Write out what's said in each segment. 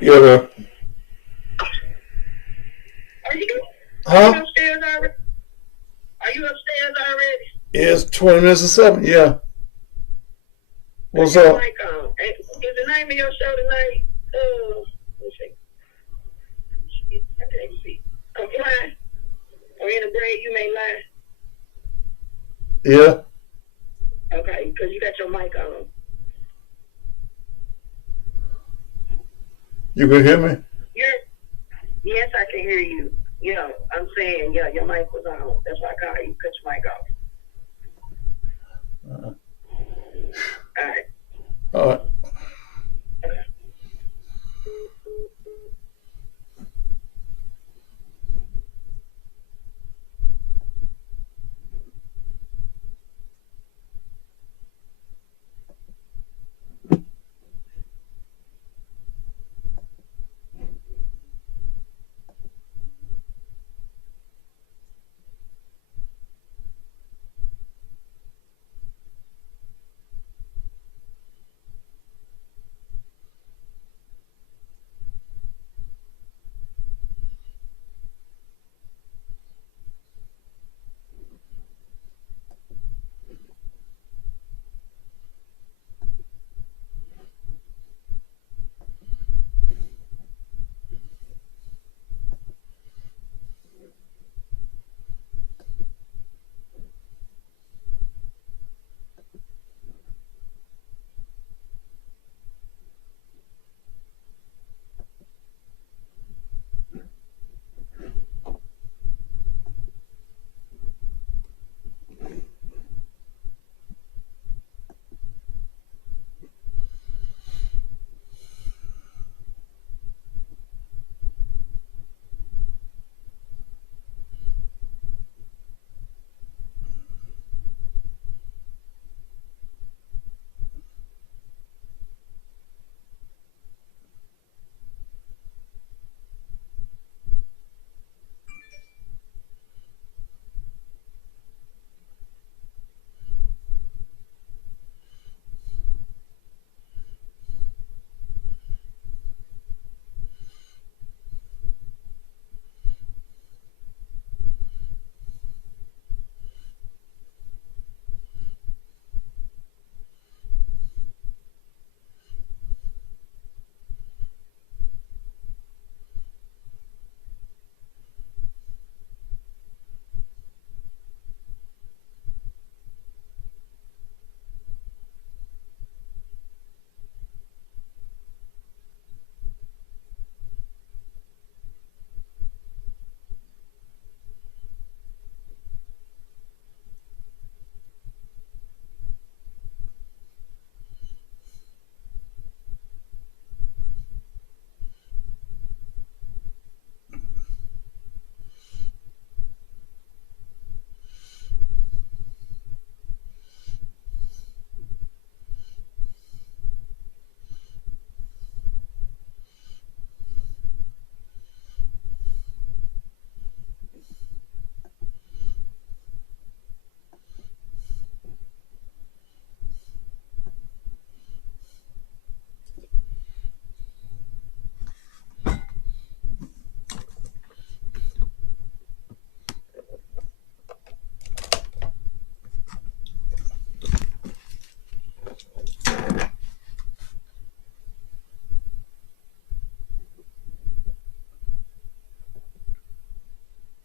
Yeah, man. Are you Huh? upstairs already? Are you upstairs already? It's 20 minutes to 7. Yeah. Cause What's your up? mic on. Is the name of your show tonight? Let's see. I can't see. Comply or in a grade you may lie. Yeah. Okay, because you got your mic on. You can hear me? You're, yes, I can hear you. Yeah, I'm saying, yeah, your mic was on. That's why I called you. Cut your mic off. All right. All right.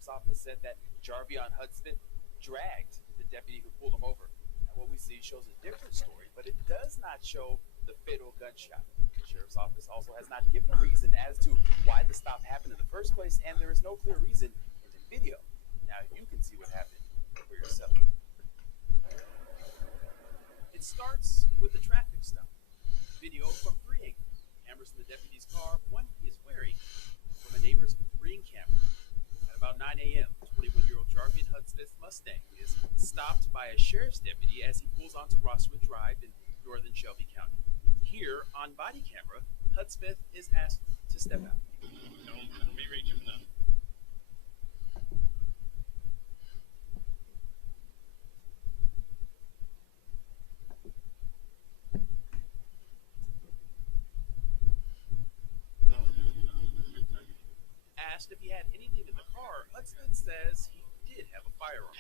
Office said that Jarvion Hudspeth dragged the deputy who pulled him over. Now, what we see shows a different story, but it does not show the fatal gunshot. The sheriff's office also has not given a reason as to why the stop happened in the first place, and there is no clear reason in the video. Now, you can see what happened for yourself. It starts with a traffic stop. Video from three angles. Cameras in the deputy's car. One is wearing from a neighbor's ring camera. At about 9 a.m., 21-year-old Jarvion Hudspeth Mustang is stopped by a sheriff's deputy as he pulls onto Rosswood Drive in northern Shelby County. Here, on body camera, Hudspeth is asked to step out. Let me reach him now. asked if he had anything in the car, Hudspeth says he did have a firearm.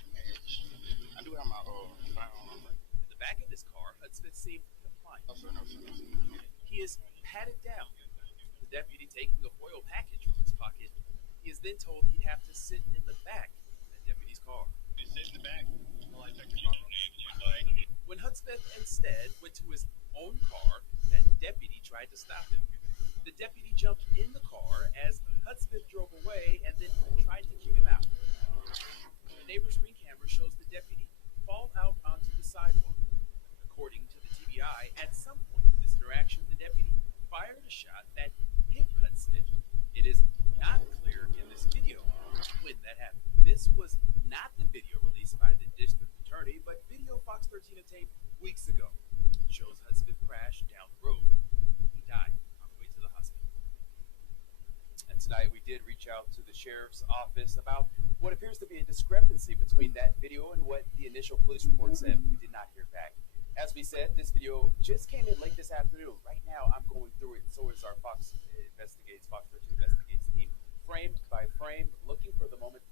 I do have my firearm. In the back of his car, Hudspeth seemed compliant. No, sir, no, sir, no, sir. He is patted down, the deputy taking a foil package from his pocket. He is then told he'd have to sit in the back of the deputy's car. You sit in the back while I check your phone. When Hudspeth instead went to his own car, that deputy tried to stop him. The deputy jumped in the car as Hudspeth drove away and then tried to kick him out. The neighbor's ring camera shows the deputy fall out onto the sidewalk. According to the TBI, at some point in this interaction, the deputy fired a shot that hit Hudspeth. It is not clear in this video when that happened. This was not the video released by the district attorney, but video Fox 13 obtained weeks ago shows Hudspeth crash down the road. He died on the way to the hospital. And tonight we did reach out to the sheriff's office about what appears to be a discrepancy between that video and what the initial police report said. We did not hear back. As we said, this video just came in late this afternoon. Right now, I'm going through it. So is our Fox 13 Investigates team, frame by frame, looking for the moment.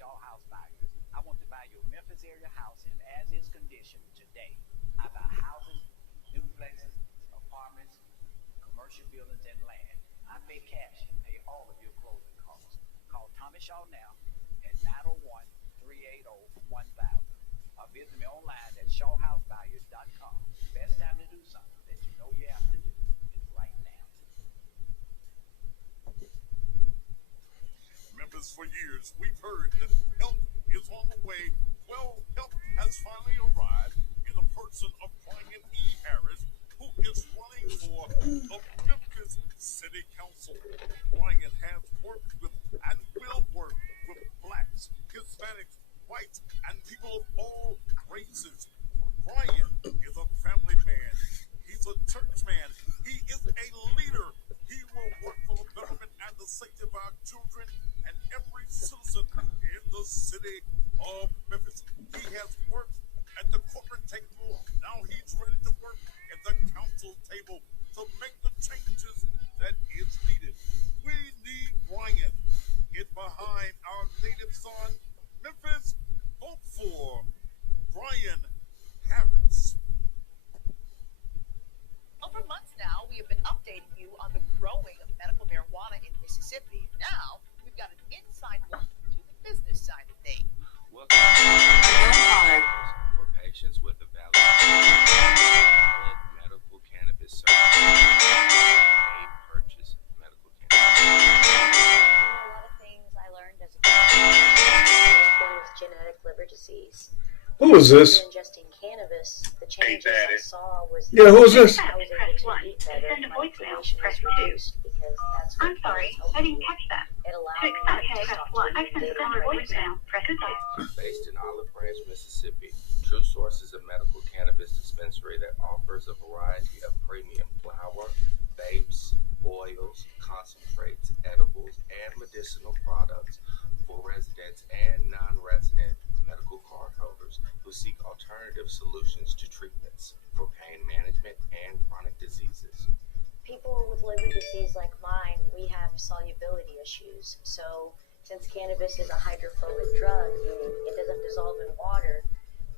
Shaw House buyers. I want to buy your Memphis area house in as-is condition today. I buy houses, duplexes, apartments, commercial buildings, and land. I pay cash and pay all of your closing costs. Call Tommy Shaw now at 901-380-1000 or visit me online at shawhousebuyers.com. Best time to do something that you know you have to do is right now. Memphis, for years, we've heard that help is on the way. Well, help has finally arrived in the person of Brian E. Harris, who is running for the Memphis City Council. Brian has worked with and will work with blacks, Hispanics, whites, and people of all races. Brian is a family man. He's a church man. He is a leader. He will work for the betterment and the safety of our children and every citizen in the city of Memphis. He has worked at the corporate table. Now he's ready to work at the council table to make the changes that is needed. We need Brian. Get behind our native son, Memphis. Vote for Brian Harris. For months now, we have been updating you on the growing of medical marijuana in Mississippi. Now, we've got an inside look to the business side of things. Welcome for patients with a valid medical cannabis certificate. May purchase medical cannabis. A lot of things I learned as a born with genetic liver disease. Who is this? Ingesting cannabis, the changes I saw was Yeah, who is this? I was able to eat better. My inflammation was reduced because that's what I'm sorry, I didn't catch that. it allowed To me accept, to press stop 1. taking Send data a breaks. voicemail, press 2. Based in Olive Branch, Mississippi, True Source is a medical cannabis dispensary that offers a variety of premium flower, vapes, oils, concentrates, edibles, and medicinal products for residents and non-resident medical card holders who seek alternative solutions to treatments for pain management and chronic diseases. People with liver disease like mine, we have solubility issues. So since cannabis is a hydrophobic drug, meaning it doesn't dissolve in water,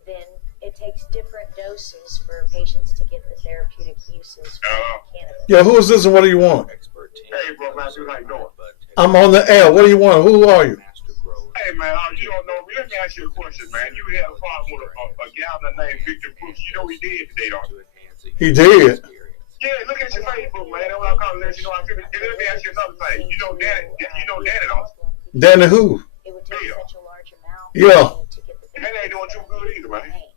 then it takes different doses for patients to get the therapeutic uses from cannabis. Yeah, who is this and what do you want? Expert team. Hey, bro, Matthew, how you doing? I'm on the air. What do you want? Who are you? Master grower. Hey, man, you don't know me. Let me ask you a question, man. You had a problem with a gambler named Victor Brooks. You know he did today, don't you? To enhance a He did. experience. Yeah, look at your Facebook, man. That's what I'm calling let you know I'm feeling. And let me ask you another thing. You know Danny, don't you? Danny who? It would take Yeah. such a large amount Yeah. to get the That ain't doing too good either, man. pain.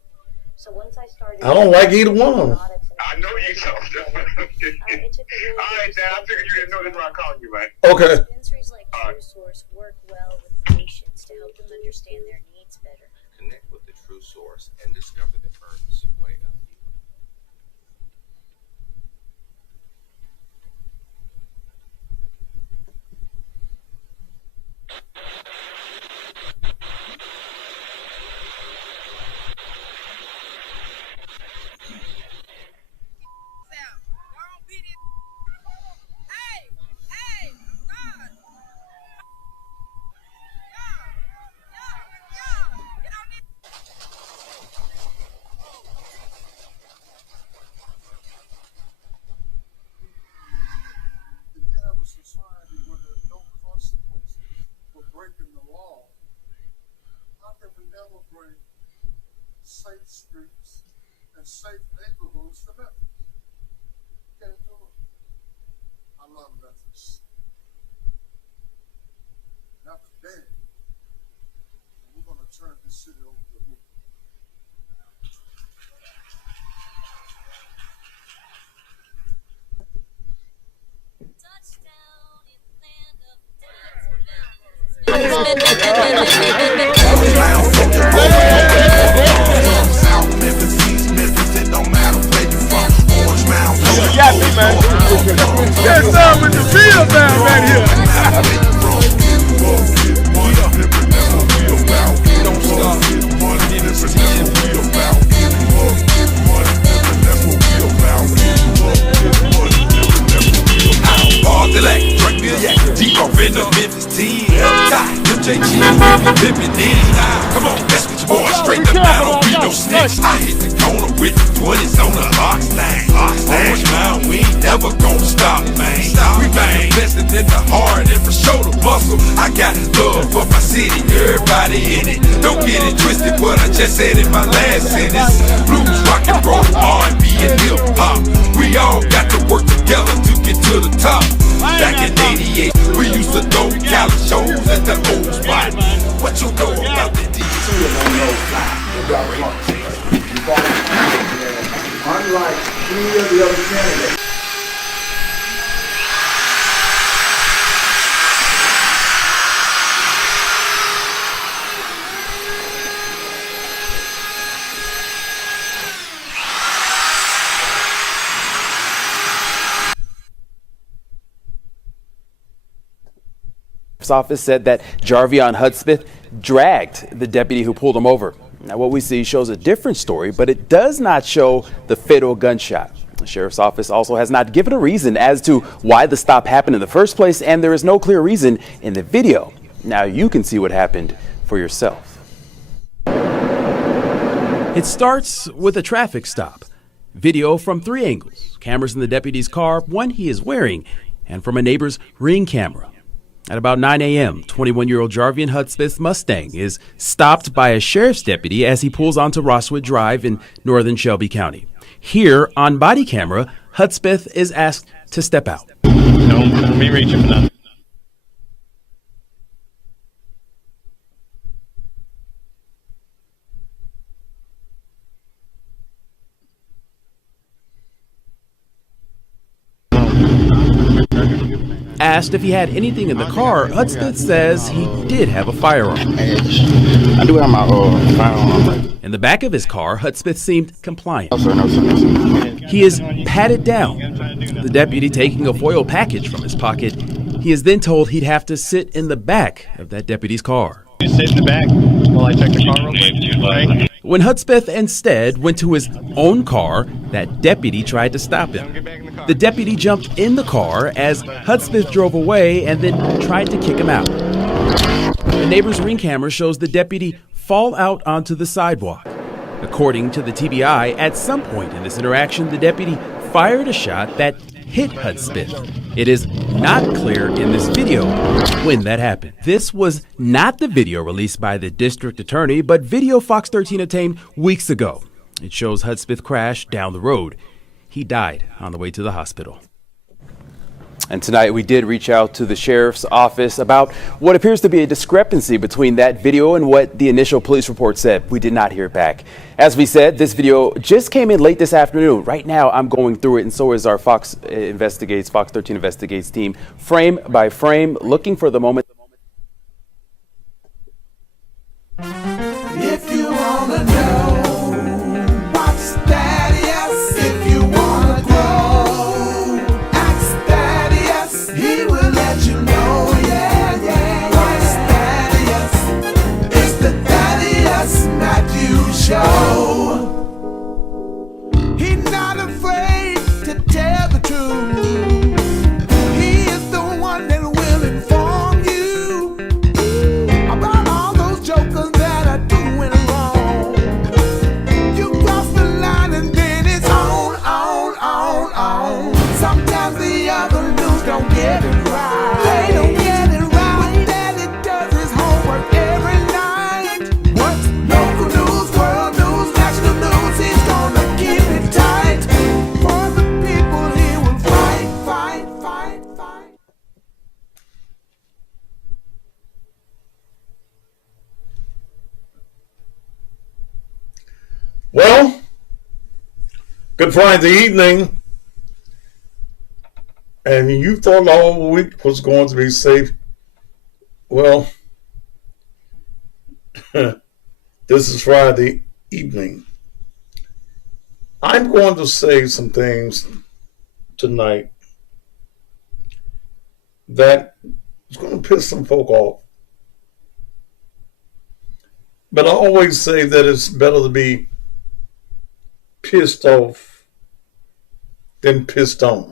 So once I started, I don't like either one of them. I know you don't. it took a really All right, Dan, I figured you didn't know this when I called you, man. Okay. dispensaries like All right. True Source work well with patients to help them understand their needs better. Connect with the True Source and discover the Earth's way of healing. If you have a society where there's no consequences for breaking the law, how can we ever bring safe streets and safe neighborhoods to Memphis? Can't do it. I love Memphis. Not today. We're going to turn this city over to who? There's some with the field down right here. Don't stop. JG, living in now. Come on, let's get your boy straight up. I don't be no snitch. I hit the corner with the 20s on the Ox thing. Orange Mound, we ain't never gonna stop, man. We bang, invested in the heart and for sure the bustle. I got love for my city, everybody in it. Don't get it twisted, what I just said in my last sentence. Blues, rock and roll, R&B and hip hop. We all got to work together to get to the top. Back in '88, we used to throw Cali shows at the old spot. What you know about the DJs? Unlike any of the other candidates. Office said that Jarvion Hudspeth dragged the deputy who pulled him over. Now, what we see shows a different story, but it does not show the fatal gunshot. The sheriff's office also has not given a reason as to why the stop happened in the first place, and there is no clear reason in the video. Now you can see what happened for yourself. It starts with a traffic stop. Video from 3 angles. Cameras in the deputy's car, one he is wearing, and from a neighbor's Ring camera. At about 9 a.m., 21-year-old Jarvion Hudspeth's Mustang is stopped by a sheriff's deputy as he pulls onto Rosswood Drive in northern Shelby County. Here, on body camera, Hudspeth is asked to step out. Don't be reaching for nothing. Asked if he had anything in the car, Hudspeth says he did have a firearm. I do have my firearm. In the back of his car, Hudspeth seemed compliant. He is patted down. The deputy taking a foil package from his pocket. He is then told he'd have to sit in the back of that deputy's car. You sit in the back while I check the car real quick. When Hudspeth instead went to his own car, that deputy tried to stop him. The deputy jumped in the car as Hudspeth drove away and then tried to kick him out. The neighbor's Ring camera shows the deputy fall out onto the sidewalk. According to the TBI, at some point in this interaction, the deputy fired a shot that hit Hudspeth. It is not clear in this video when that happened. This was not the video released by the district attorney, but video Fox 13 obtained weeks ago. It shows Hudspeth crash down the road. He died on the way to the hospital. And tonight we did reach out to the sheriff's office about what appears to be a discrepancy between that video and what the initial police report said. We did not hear back. As we said, this video just came in late this afternoon. Right now I'm going through it, and so is our Fox 13 Investigates team, frame by frame, looking for the moment. If you wanna know what's Thaddeus, if you wanna grow, ask Thaddeus, he will let you know, yeah, yeah. What's Thaddeus? It's the Thaddeus Matthews Show. He's not afraid to tell the truth. He is the one that will inform you about all those jokers that are doing wrong. You cross the line and then it's on. Sometimes the other news don't get it right. They don't get it right. What Daddy does his homework every night. What's local news, world news, national news, he's gonna keep it tight. For the people he will fight. Well, good Friday evening. And you thought all week was going to be safe. Well, this is Friday evening. I'm going to say some things tonight that is going to piss some folk off. But I always say that it's better to be pissed off than pissed on.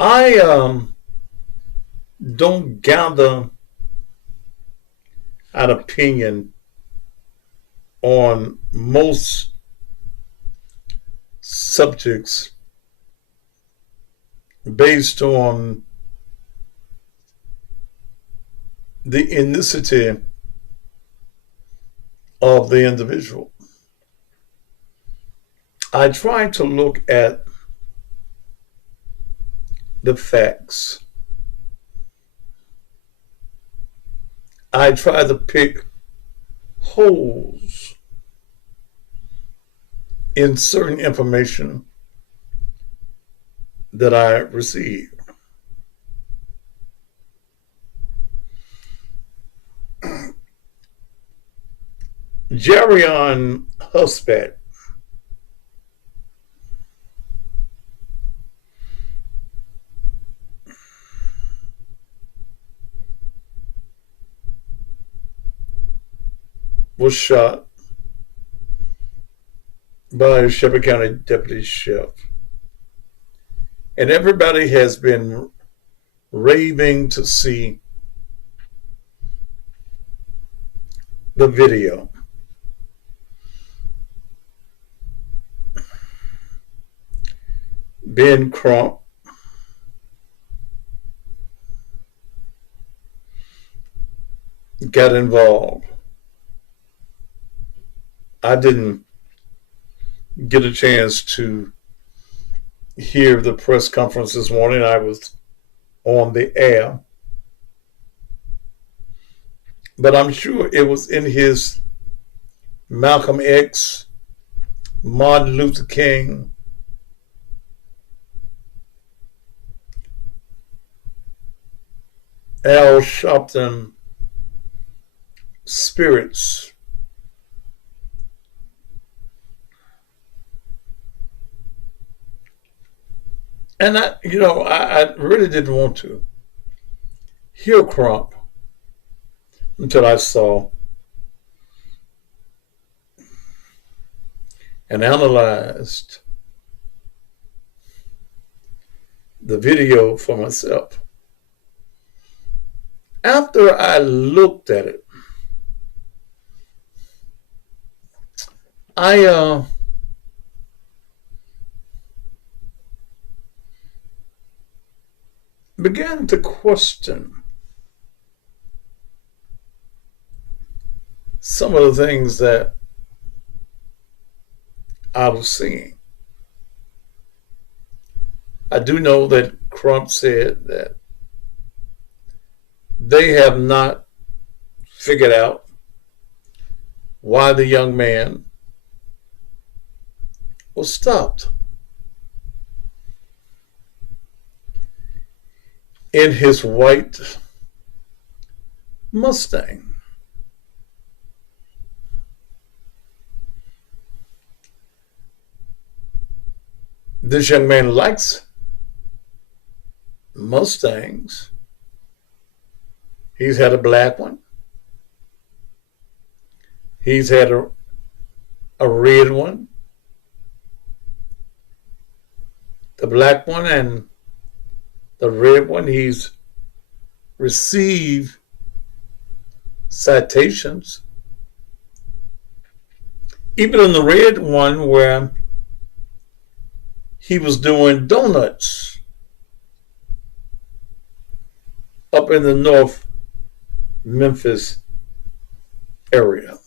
I don't gather an opinion on most subjects based on the ethnicity of the individual. I try to look at the facts. I try to pick holes in certain information that I receive. Jerion Husband was shot by a Shepherd County deputy sheriff. And everybody has been raving to see the video. Ben Crump got involved. I didn't get a chance to hear the press conference this morning. I was on the air. But I'm sure it was in his Malcolm X, Martin Luther King, Al Sharpton spirits. And I really didn't want to hear Crump until I saw and analyzed the video for myself. After I looked at it, I began to question some of the things that I was seeing. I do know that Crump said that they have not figured out why the young man was stopped in his white Mustang. This young man likes Mustangs. He's had a black one. He's had a red one. The black one and the red one, he's received citations. Even in the red one where he was doing donuts up in the North Memphis area.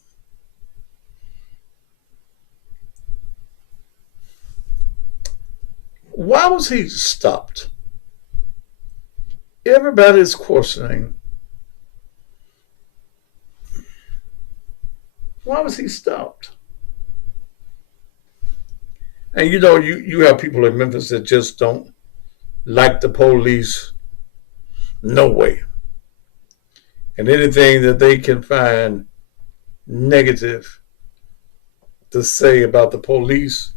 Why was he stopped? Everybody's questioning. Why was he stopped? And you have people in Memphis that just don't like the police. No way. And anything that they can find negative to say about the police,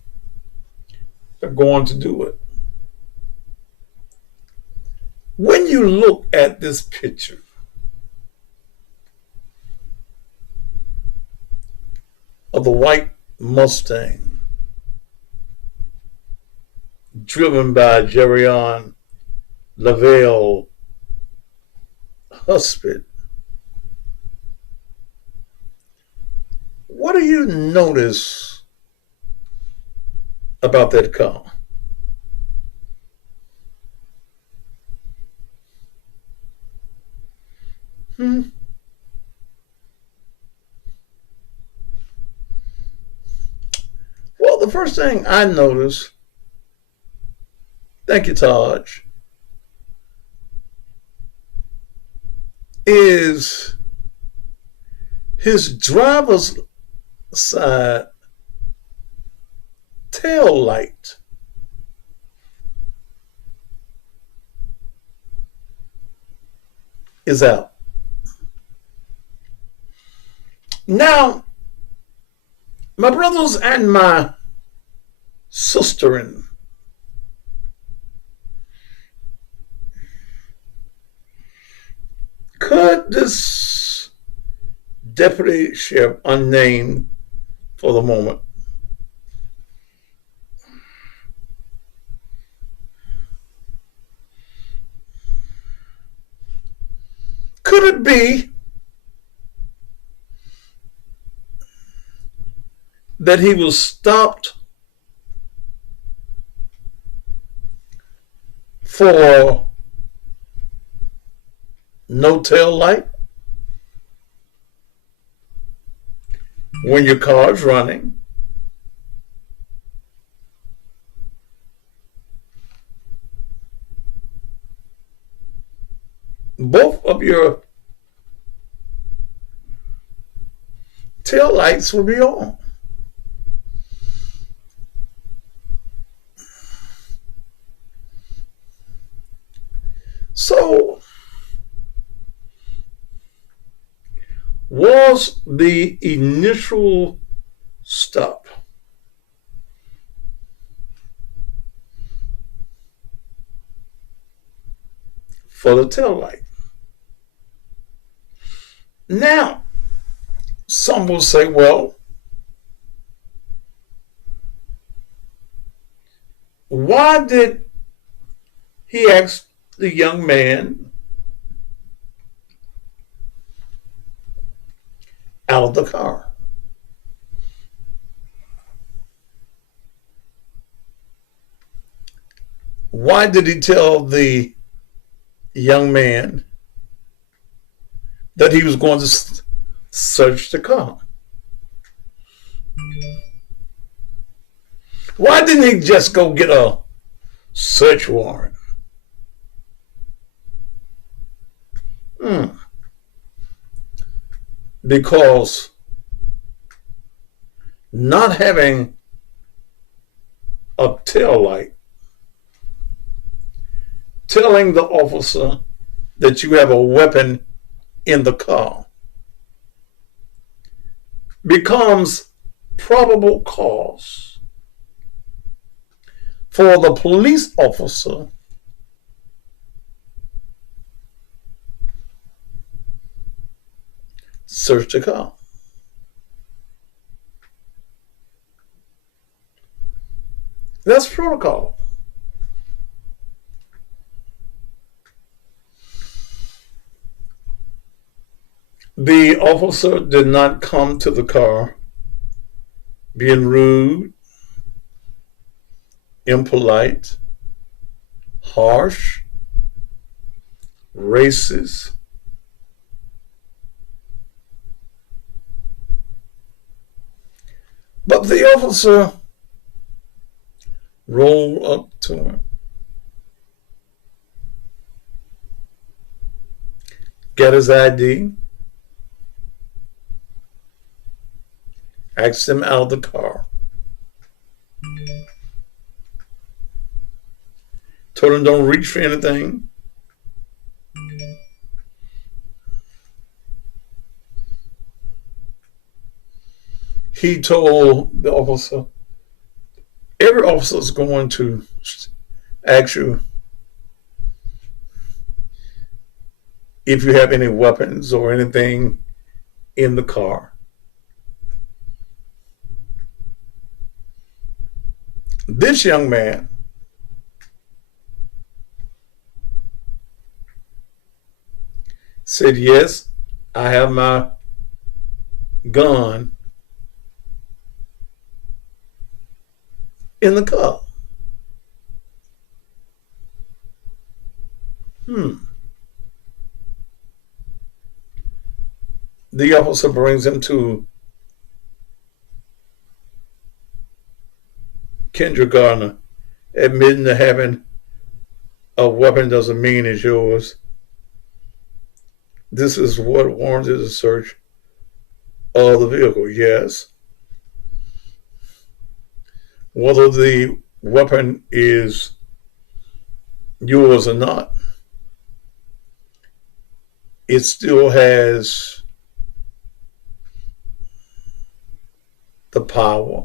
they're going to do it. When you look at this picture of the white Mustang driven by Jerion Lavelle husband. What do you notice about that car? Well, the first thing I noticed, thank you, Taj, is his driver's side tail light is out. Now, my brothers and my sisterin, could this deputy sheriff, unnamed for the moment, could it be that he was stopped for no tail light when your car's running? Both of your tail lights will be on. So, was the initial stop for the tail light? Now, some will say, well, why did he ask the young man out of the car? Why did he tell the young man that he was going to search the car? Why didn't he just go get a search warrant? Because not having a tail light, telling the officer that you have a weapon in the car, becomes probable cause for the police officer to search the car. That's protocol. The officer did not come to the car being rude, impolite, harsh, racist. But the officer rolled up to him, got his ID, asked him out of the car, told him don't reach for anything. He told the officer, every officer is going to ask you if you have any weapons or anything in the car. This young man said, yes, I have my gun in the car. The officer brings him to Kendra Gardner, admitting to having a weapon doesn't mean it's yours. This is what warranted a search of the vehicle. Yes. Whether the weapon is yours or not, it still has the power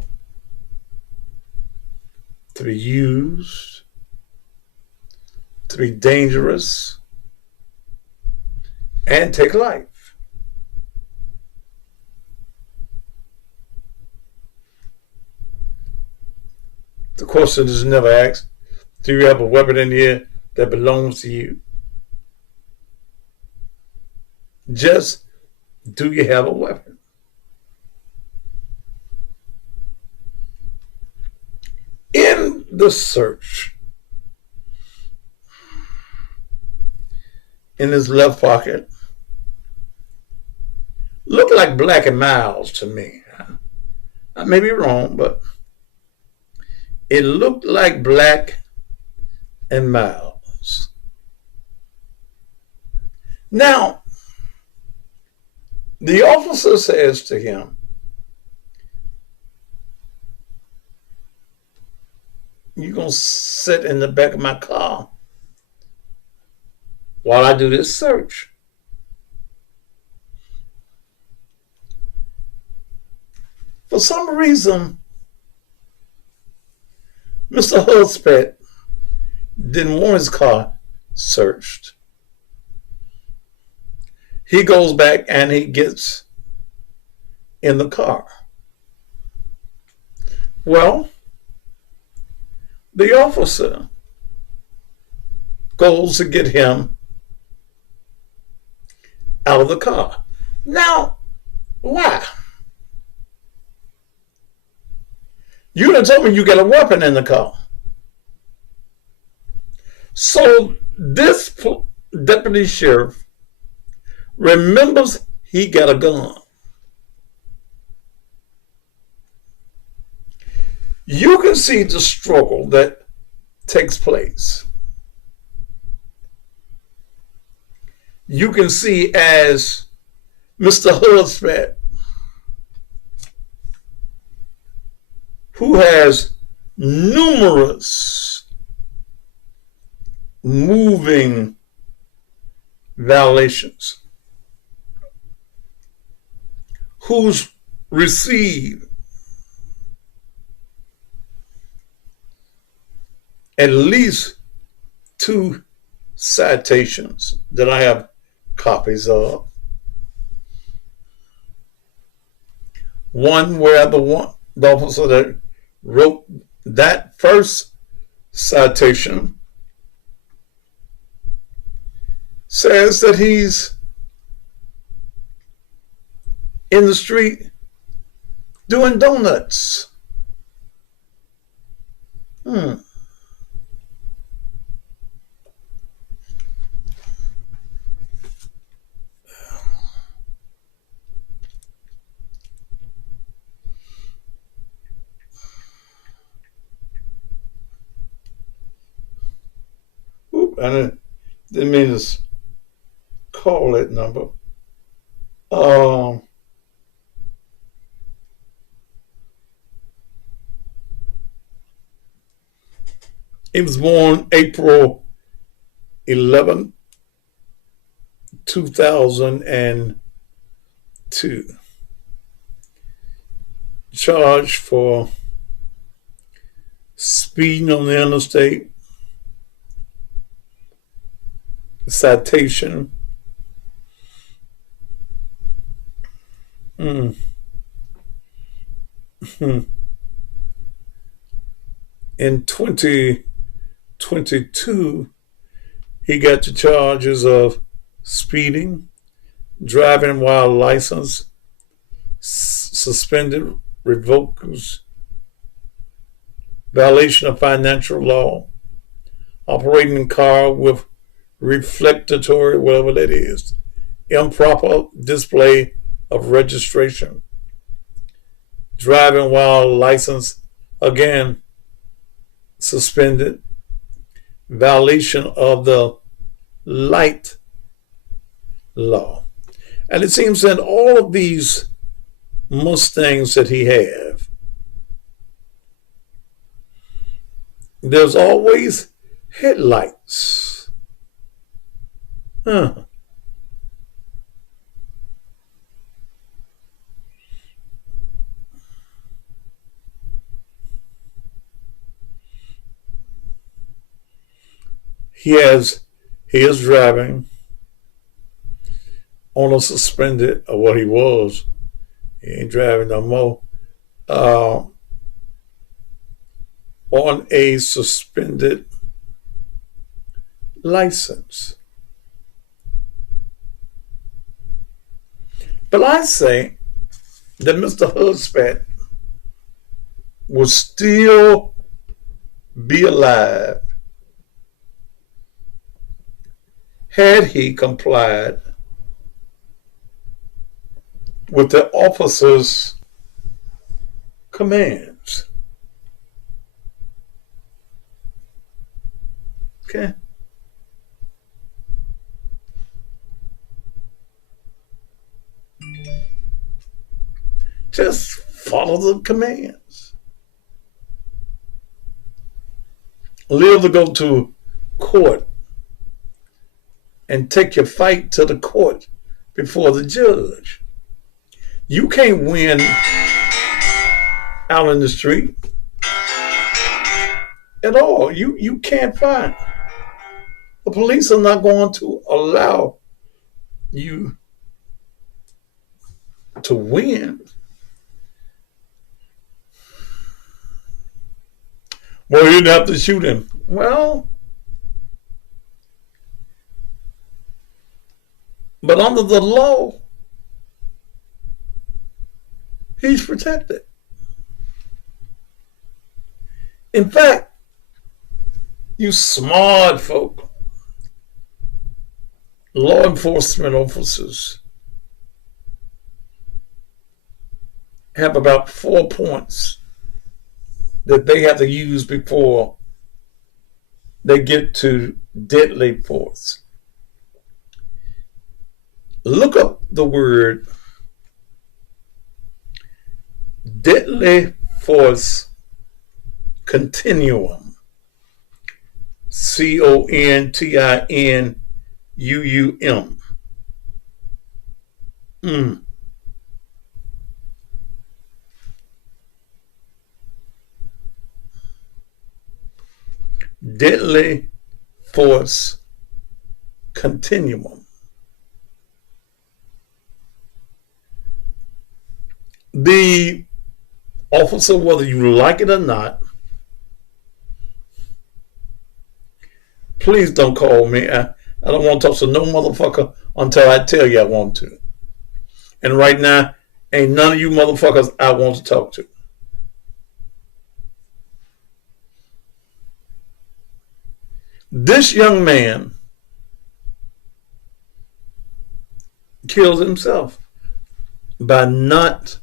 to be used, to be dangerous, and take life. The question is never asked, do you have a weapon in here that belongs to you? Just, do you have a weapon? In the search, in his left pocket, looked like Black and Miles to me. I may be wrong, but it looked like Black and Miles. Now, the officer says to him, you're going to sit in the back of my car while I do this search. For some reason, Mr. Hudspeth didn't want his car searched. He goes back and he gets in the car. Well, the officer goes to get him out of the car. Now, why? You done told me you got a weapon in the car. So this deputy sheriff remembers he got a gun. You can see the struggle that takes place. You can see as Mr. Hudspeth, who has numerous moving violations, who's received at least 2 citations that I have copies of. One where the officer that wrote that first citation says that he's in the street doing donuts. I didn't mean to call that number. He was born April 11, 2002. Charged for speeding on the interstate, citation, in 2022, he got the charges of speeding, driving while license suspended, revoked, violation of financial law, operating a car with reflectory, whatever that is, improper display of registration, driving while license, again, suspended, violation of the light law. And it seems that all of these Mustangs that he have, there's always headlights. He is driving on a suspended, or what he was. He ain't driving no more. On a suspended license. But I say that Mr. Hudspeth will still be alive had he complied with the officer's commands. Okay. Just follow the commands. Live to go to court and take your fight to the court before the judge. You can't win out in the street at all. You can't find. The police are not going to allow you to win. Well, you didn't have to shoot him. Well, but under the law, he's protected. In fact, you smart folk, law enforcement officers, have about 4 points that they have to use before they get to deadly force. Look up the word deadly force continuum. CONTINUUM. Deadly force continuum. The officer, whether you like it or not, please don't call me. I don't want to talk to no motherfucker until I tell you I want to. And right now, ain't none of you motherfuckers I want to talk to. This young man kills himself by not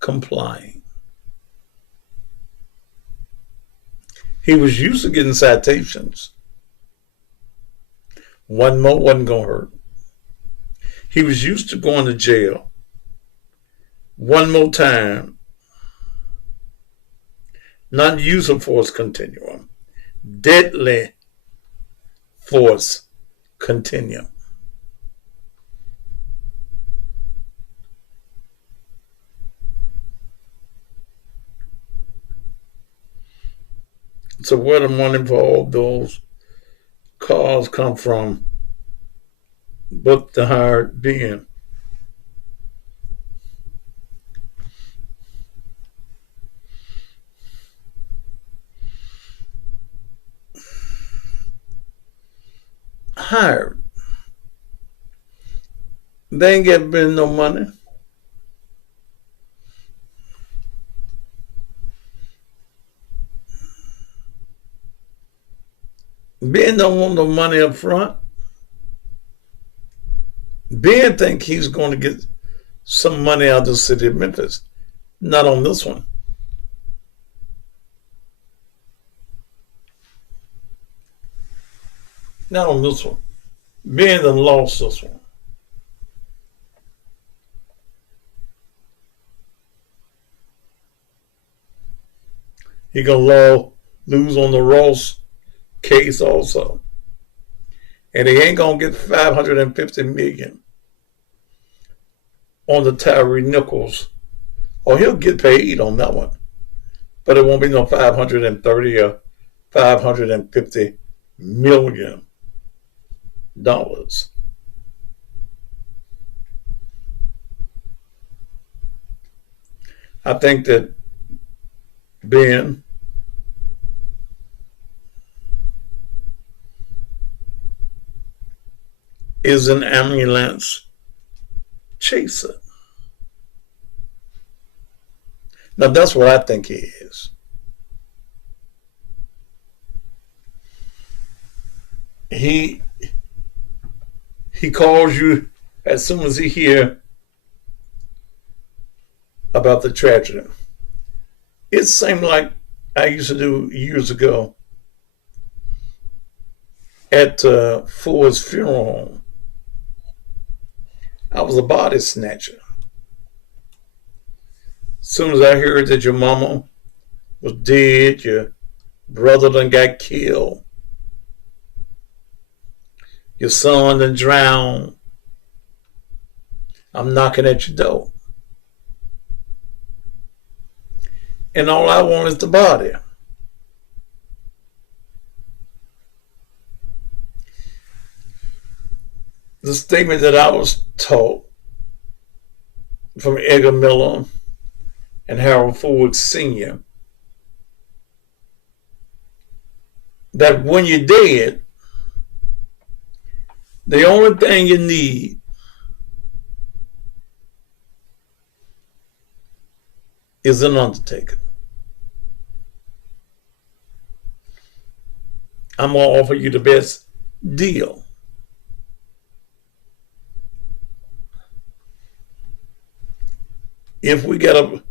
complying. He was used to getting citations. One more wasn't going to hurt. He was used to going to jail. One more time. Not use of force continuum. Deadly force continuum. So where the money for all those cars come from but the hired being? Hired. They ain't getting no money. Ben don't want no money up front. Ben think he's going to get some money out of the city of Memphis. Not on this one. Not on this one. Ben done lost this one. He gonna lose on the Ross case also. And he ain't gonna get $550 million on the Tyree Nichols. Or he'll get paid on that one. But it won't be no 530 or $550 million. I think that Ben is an ambulance chaser. Now that's what I think he is. He calls you as soon as he hear about the tragedy. It seemed like I used to do years ago at Ford's funeral home. I was a body snatcher. As soon as I heard that your mama was dead, your brother done got killed, your son done drowned, I'm knocking at your door. And all I want is the body. The statement that I was taught from Edgar Miller and Harold Ford Sr., that when you're dead, the only thing you need is an undertaker. I'm going to offer you the best deal. If we gotta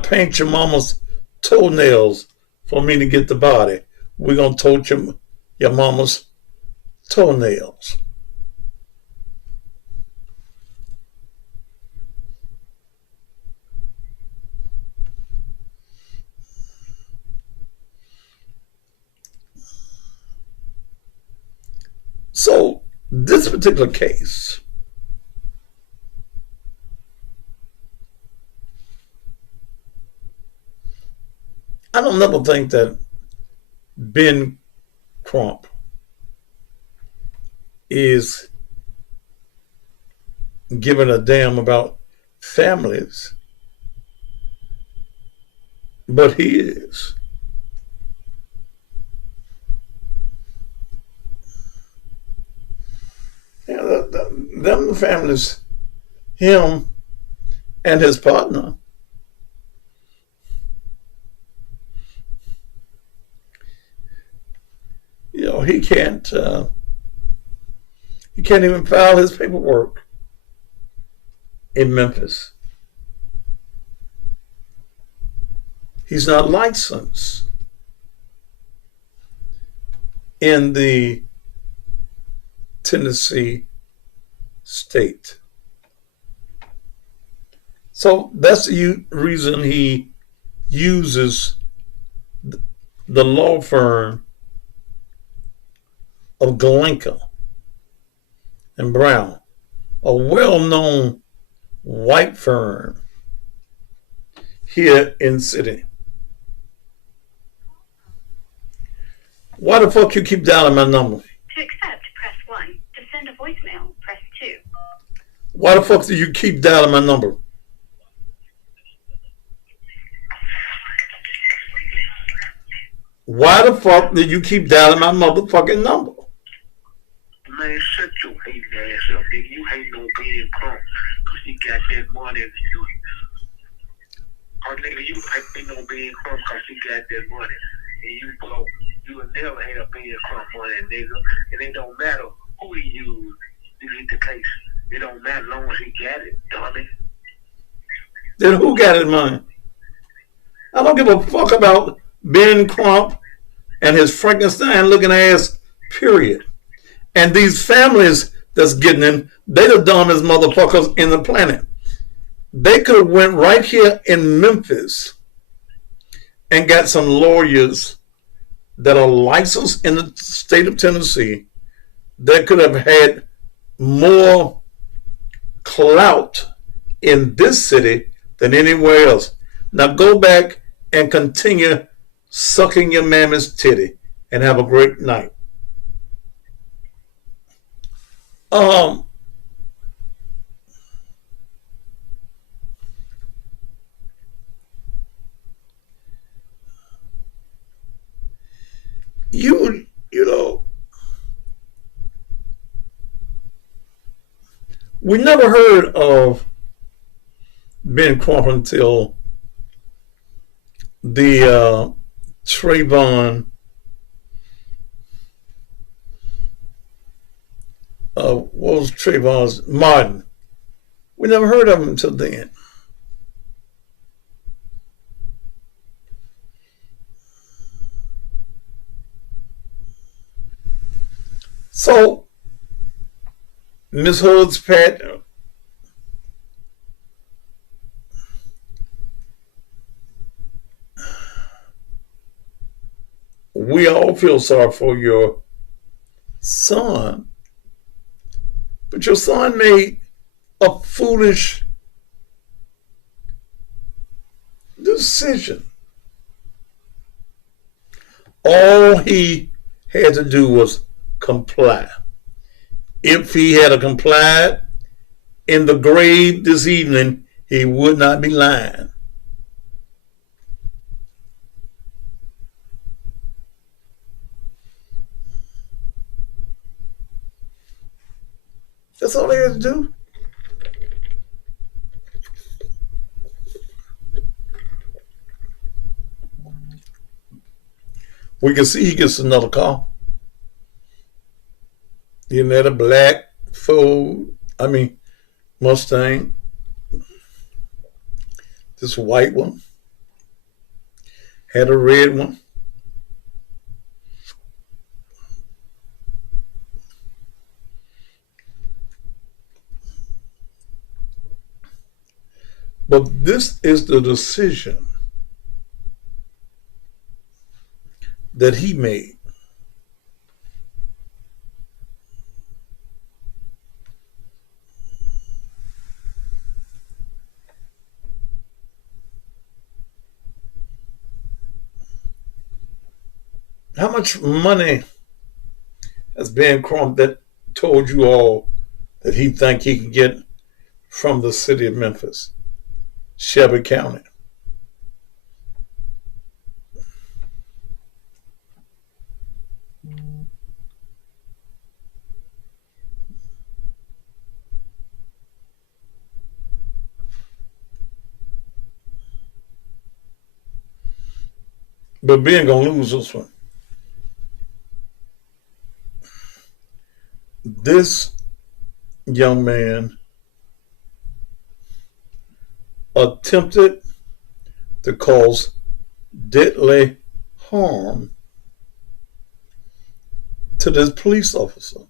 paint your mama's toenails for me to get the body, we're gonna tote your mama's toenails. So this particular case, I don't never think that Ben Crump is giving a damn about families, but he is. Yeah, them families, him and his partner, you know, he can't even file his paperwork in Memphis. He's not licensed in the Tennessee state. So that's the reason he uses the law firm of Galenka and Brown, a well-known white firm here in the city. Why the fuck you keep dialing my number? To accept, press 1. To send a voicemail, press 2. Why the fuck do you keep dialing my number? Why the fuck did you keep dialing my motherfucking number? Man, shut your hating ass up, nigga. You hating on Ben Crump because he got that money. Or nigga, you ain't no Ben Crump because he got that money. And you broke. You will never have Ben Crump money, nigga. And it don't matter who he used to get the case. It don't matter as long as he got it, dummy. Then who got his money? I don't give a fuck about Ben Crump and his Frankenstein looking ass, period. And these families that's getting in, they the dumbest motherfuckers in the planet. They could have went right here in Memphis and got some lawyers that are licensed in the state of Tennessee that could have had more clout in this city than anywhere else. Now go back and continue sucking your mammy's titty and have a great night. You know, we never heard of Ben Crump until the Trayvon what was Trayvon's Martin. We never heard of him until then. So Ms. Hood's Pat, we all feel sorry for your son, but your son made a foolish decision. All he had to do was comply. If he had complied in the grave this evening, he would not be lying. That's all they had to do. We can see he gets another car. He had a black Mustang. This white one. Had a red one. But this is the decision that he made. How much money has Ben Crump that told you all that he think he can get from the city of Memphis, Shelby County? But Ben gonna lose this one. This young man attempted to cause deadly harm to this police officer.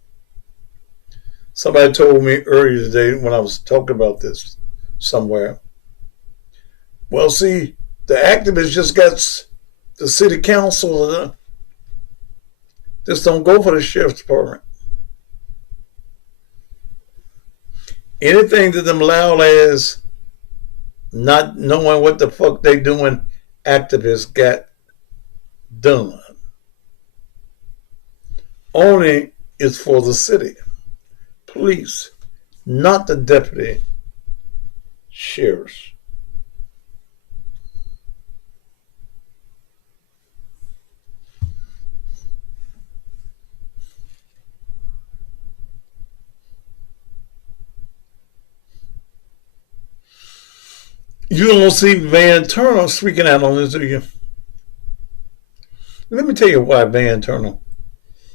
Somebody told me earlier today when I was talking about this somewhere, well, see, the activist just got the city council. Just don't go for the sheriff's department. Anything that them loud as not knowing what the fuck they doing activists got done only is for the city police, not the deputy sheriffs. You don't see Van Turner speaking out on this, do you? Let me tell you why Van Turner.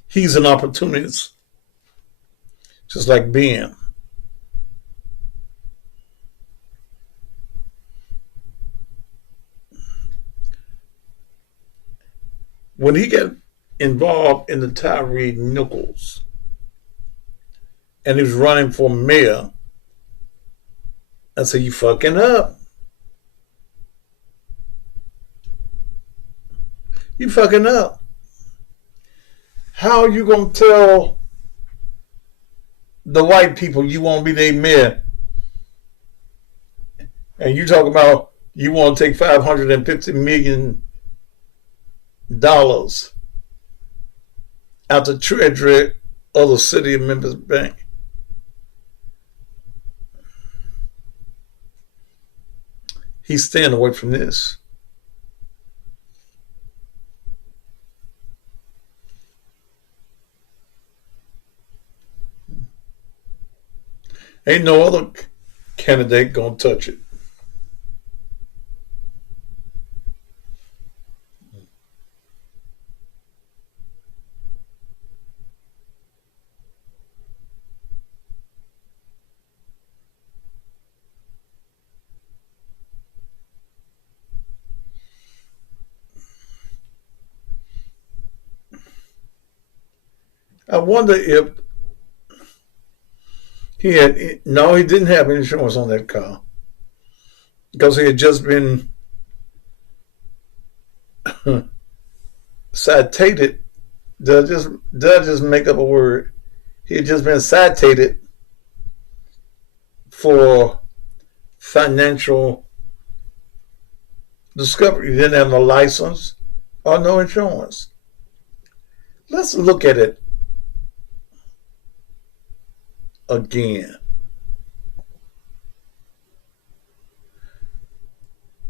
He's an opportunist, just like Ben. When he got involved in the Tyree Nichols and he was running for mayor, I said, you fucking up. You fucking up. How are you going to tell the white people you want to be their mayor? And you talk about you want to take $550 million out the treasury of the city of Memphis Bank. He's staying away from this. Ain't no other candidate gonna touch it. I wonder if he didn't have insurance on that car because he had just been citated. Did I just make up a word? He had just been citated for financial discovery. He didn't have no license or no insurance. Let's look at it again.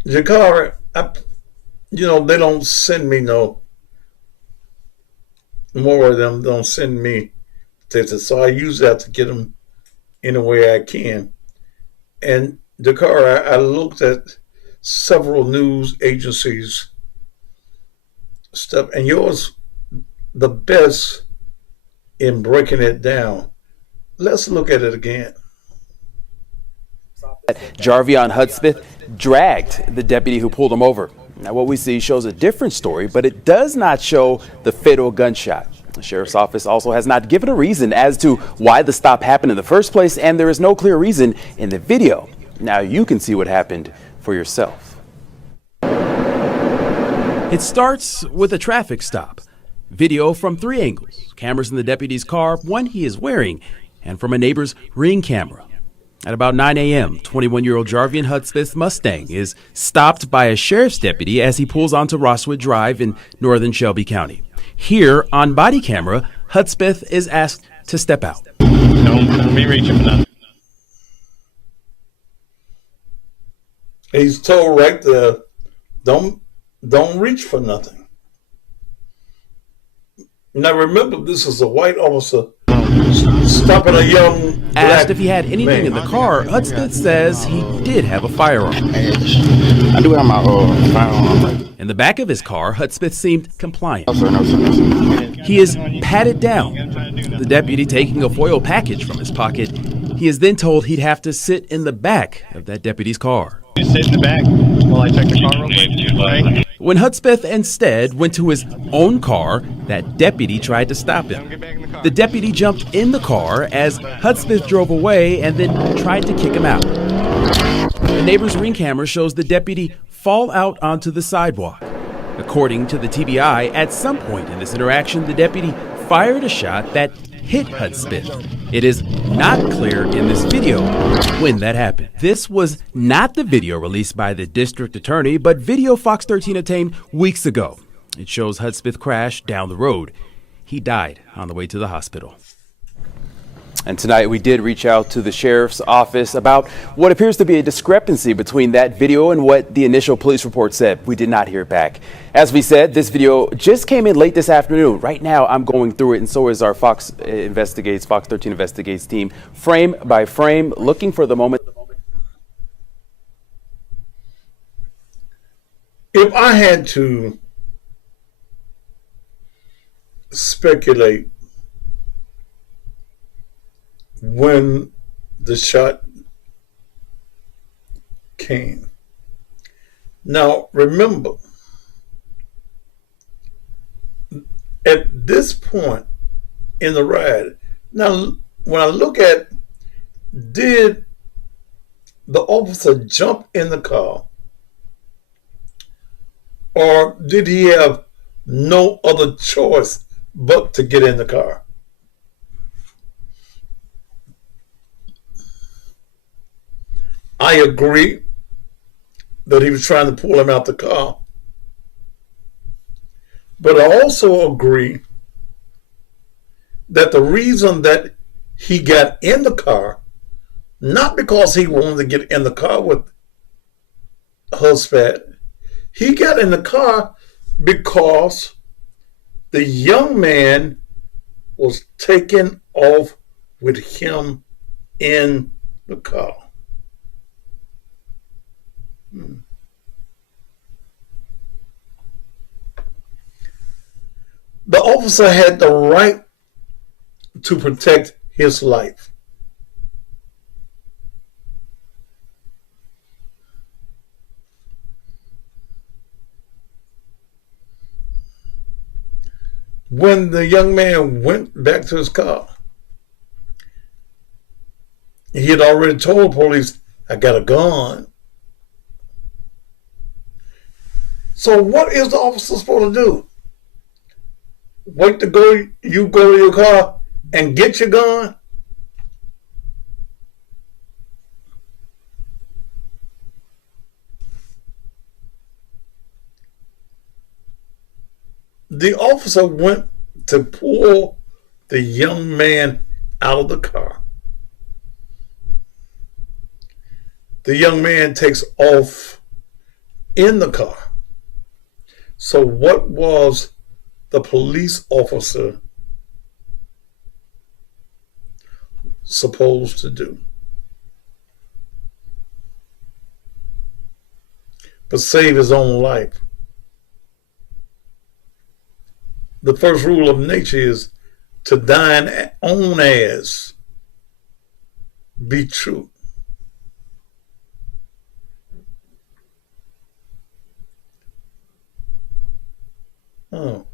Jakari, they don't send me no more of them. Don't send me tickets, so I use that to get them any way I can. And Jakari, I looked at several news agencies stuff, and yours the best in breaking it down. Let's look at it again. Jarvion Hudspeth dragged the deputy who pulled him over. Now, what we see shows a different story, but it does not show the fatal gunshot. The sheriff's office also has not given a reason as to why the stop happened in the first place, and there is no clear reason in the video. Now you can see what happened for yourself. It starts with a traffic stop. Video from 3 angles. Cameras in the deputy's car, one he is wearing, and from a neighbor's Ring camera. At about 9 a.m., 21-year-old Jarvion Hudspeth's Mustang is stopped by a sheriff's deputy as he pulls onto Rosswood Drive in northern Shelby County. Here, on body camera, Hudspeth is asked to step out. Don't be reaching for nothing. He's told right there, don't reach for nothing. Now remember, this is a white officer stopping a young black Asked if he had anything in the car, Hudspeth says he did have a firearm. I do have my firearm. In the back of his car, Hudspeth seemed compliant. He is patted down. The deputy taking a foil package from his pocket. He is then told he'd have to sit in the back of that deputy's car. You sit in the back while I check the car real quick. When Hudspeth instead went to his own car, that deputy tried to stop him. The deputy jumped in the car as Hudspeth drove away and then tried to kick him out. The neighbor's Ring camera shows the deputy fall out onto the sidewalk. According to the TBI, at some point in this interaction, the deputy fired a shot that hit Hudspeth. It is not clear in this video when that happened. This was not the video released by the district attorney, but video Fox 13 obtained weeks ago. It shows Hudspeth crash down the road. He died on the way to the hospital. And tonight we did reach out to the sheriff's office about what appears to be a discrepancy between that video and what the initial police report said. We did not hear back. As we said, this video just came in late this afternoon. Right now I'm going through it, and so is our Fox 13 Investigates team, frame by frame, looking for the moment. If I had to speculate when the shot came. Now, remember, at this point in the ride, now, when I look at, did the officer jump in the car, or did he have no other choice but to get in the car? I agree that he was trying to pull him out the car. But I also agree that the reason that he got in the car, not because he wanted to get in the car with Husfat, he got in the car because the young man was taken off with him in the car. The officer had the right to protect his life. When the young man went back to his car, he had already told the police, I got a gun. So what is the officer supposed to do? Wait to go, you go to your car and get your gun? The officer went to pull the young man out of the car. The young man takes off in the car. So what was the police officer supposed to do? But save his own life. The first rule of nature is to thine own ass be true. Oh.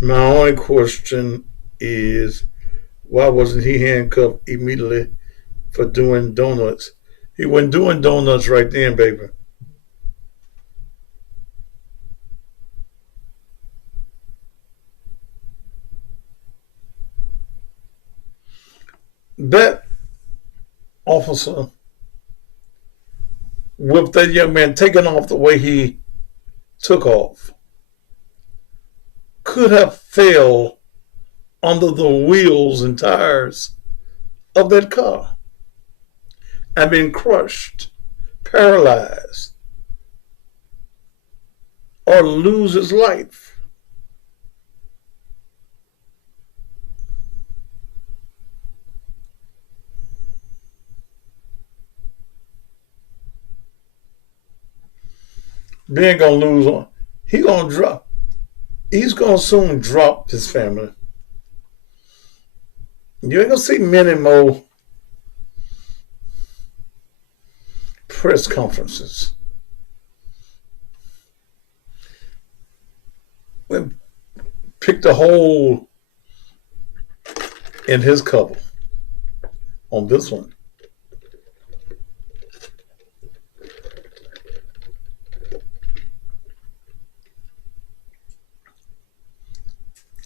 My only question is, why wasn't he handcuffed immediately for doing donuts? He wasn't doing donuts right then, baby. That officer, with that young man taking off the way he took off, could have fell under the wheels and tires of that car and been crushed, paralyzed, or lose his life. They ain't gonna lose on. He's gonna soon drop his family. You ain't gonna see many more press conferences. We picked a hole in his cover on this one.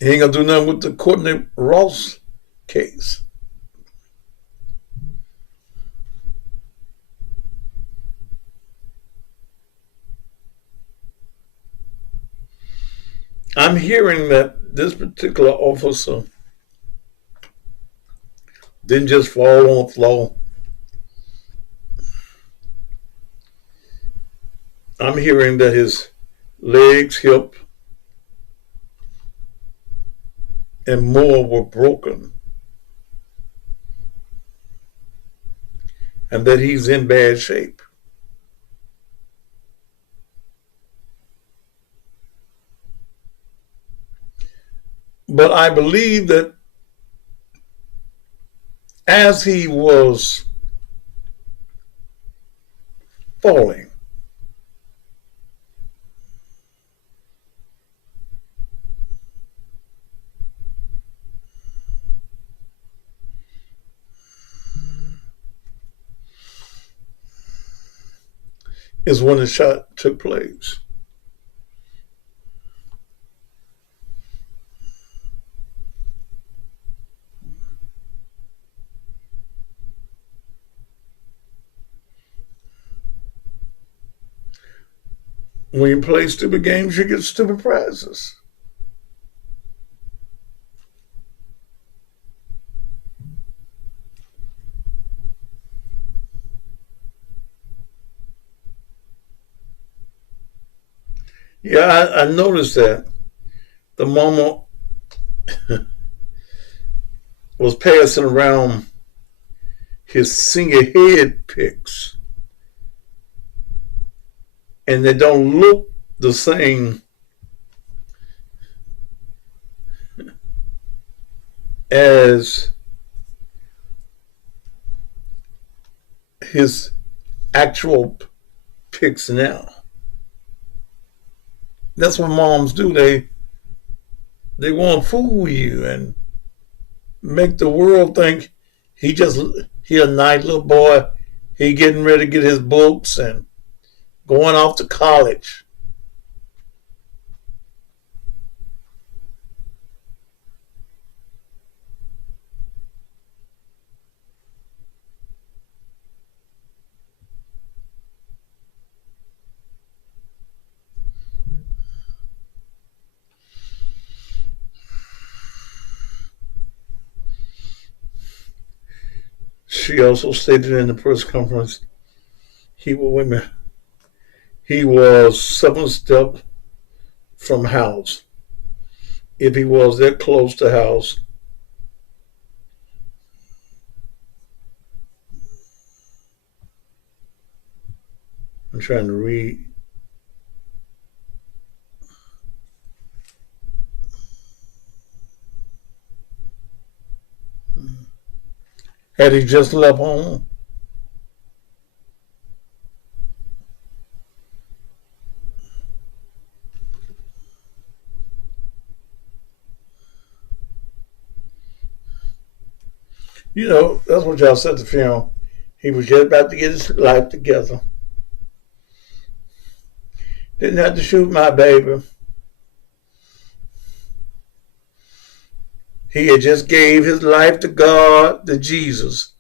He ain't gonna do nothing with the Courtney Ross case. I'm hearing that this particular officer didn't just fall on the floor. I'm hearing that his legs, hip, and more were broken, and that he's in bad shape. But I believe that as he was falling, is when the shot took place. When you play stupid games, you get stupid prizes. Yeah, I noticed that the mama was passing around his senior head pics, and they don't look the same as his actual pics now. That's what moms do. They want to fool you and make the world think he a nice little boy. He getting ready to get his books and going off to college. She also stated in the press conference he was 7 steps from house. If he was that close to house, I'm trying to read. Had he just left home? You know, that's what y'all said to film. He was just about to get his life together. Didn't have to shoot my baby. He had just gave his life to God, to Jesus.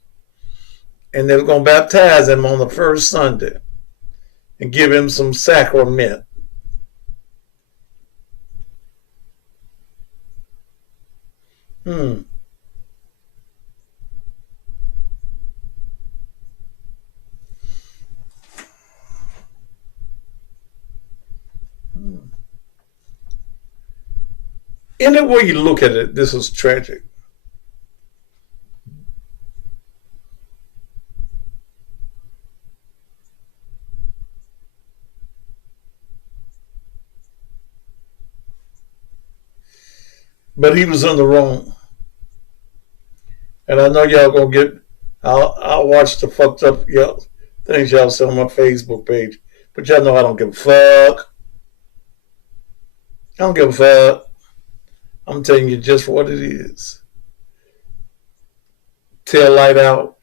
And they were going to baptize him on the first Sunday and give him some sacrament. Any way you look at it, this is tragic. But he was in the wrong. And I know y'all gonna get, I'll watch the fucked up things y'all see on my Facebook page. But y'all know I don't give a fuck. I don't give a fuck. I'm telling you just what it is. Tail light out.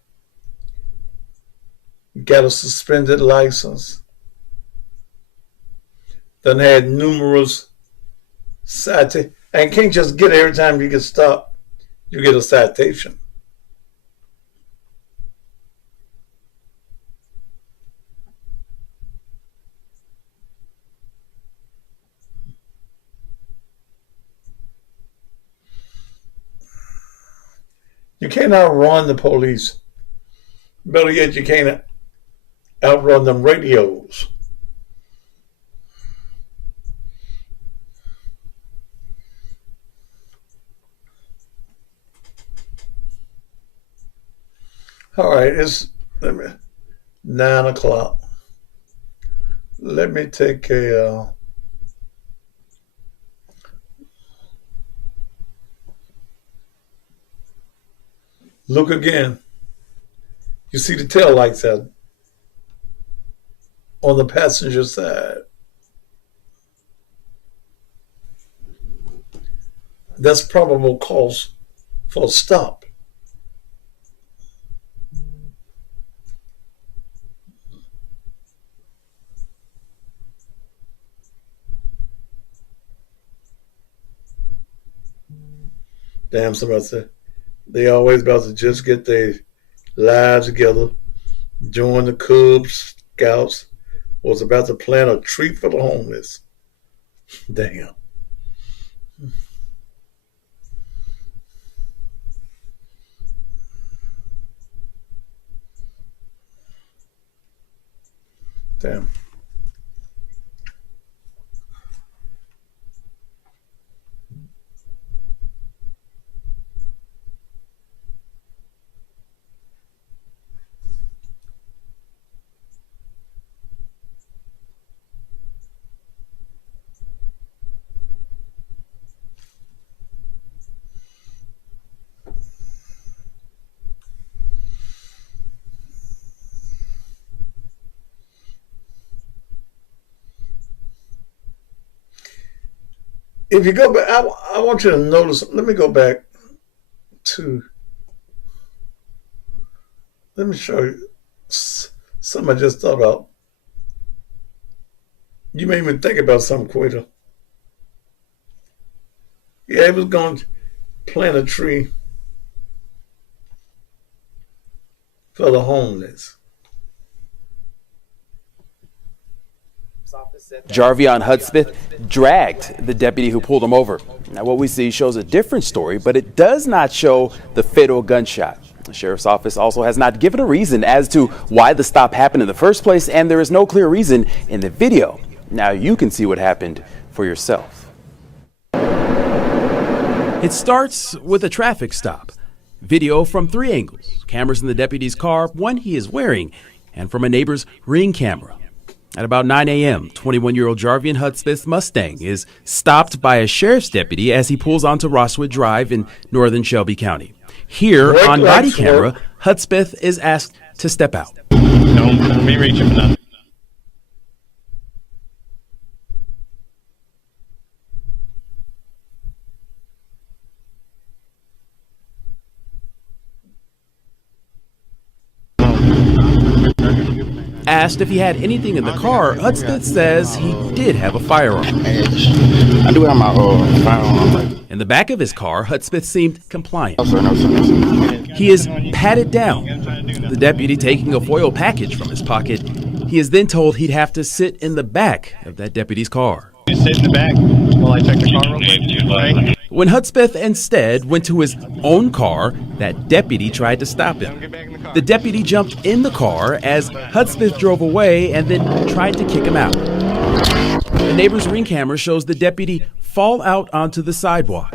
Got a suspended license. Then had numerous citations. And can't just get it every time you get stopped. You get a citation. You can't outrun the police. Better yet, you can't outrun them radios. All right, it's 9 o'clock. Let me take a look again. You see the tail lights out on the passenger side. That's probable cause for a stop. Damn, somebody said they always about to just get their lives together, join the Cubs Scouts, was about to plant a tree for the homeless. Damn. Damn. If you go back, I want you to notice, let me go back to, let me show you something I just thought about. You made me think about something, Quita. Yeah, he was going to plant a tree for the homeless. Jarvion Hudspeth dragged the deputy who pulled him over. Now, what we see shows a different story, but it does not show the fatal gunshot. The sheriff's office also has not given a reason as to why the stop happened in the first place, and there is no clear reason in the video. Now you can see what happened for yourself. It starts with a traffic stop. Video from 3 angles. Cameras in the deputy's car, one he is wearing, and from a neighbor's Ring camera. At about 9 a.m., 21-year-old Jarvion Hudspeth's Mustang is stopped by a sheriff's deputy as he pulls onto Rosswood Drive in northern Shelby County. Here, on body camera, Hudspeth is asked to step out. No, let me reach him now. Asked if he had anything in the car, Hudspeth says he did have a firearm. I do have my firearm. In the back of his car, Hudspeth seemed compliant. He is patted down. The deputy taking a foil package from his pocket. He is then told he'd have to sit in the back of that deputy's car. You sit in the back while I check the car real quick. When Hudspeth instead went to his own car, that deputy tried to stop him. The deputy jumped in the car as Hudspeth drove away and then tried to kick him out. The neighbor's Ring camera shows the deputy fall out onto the sidewalk.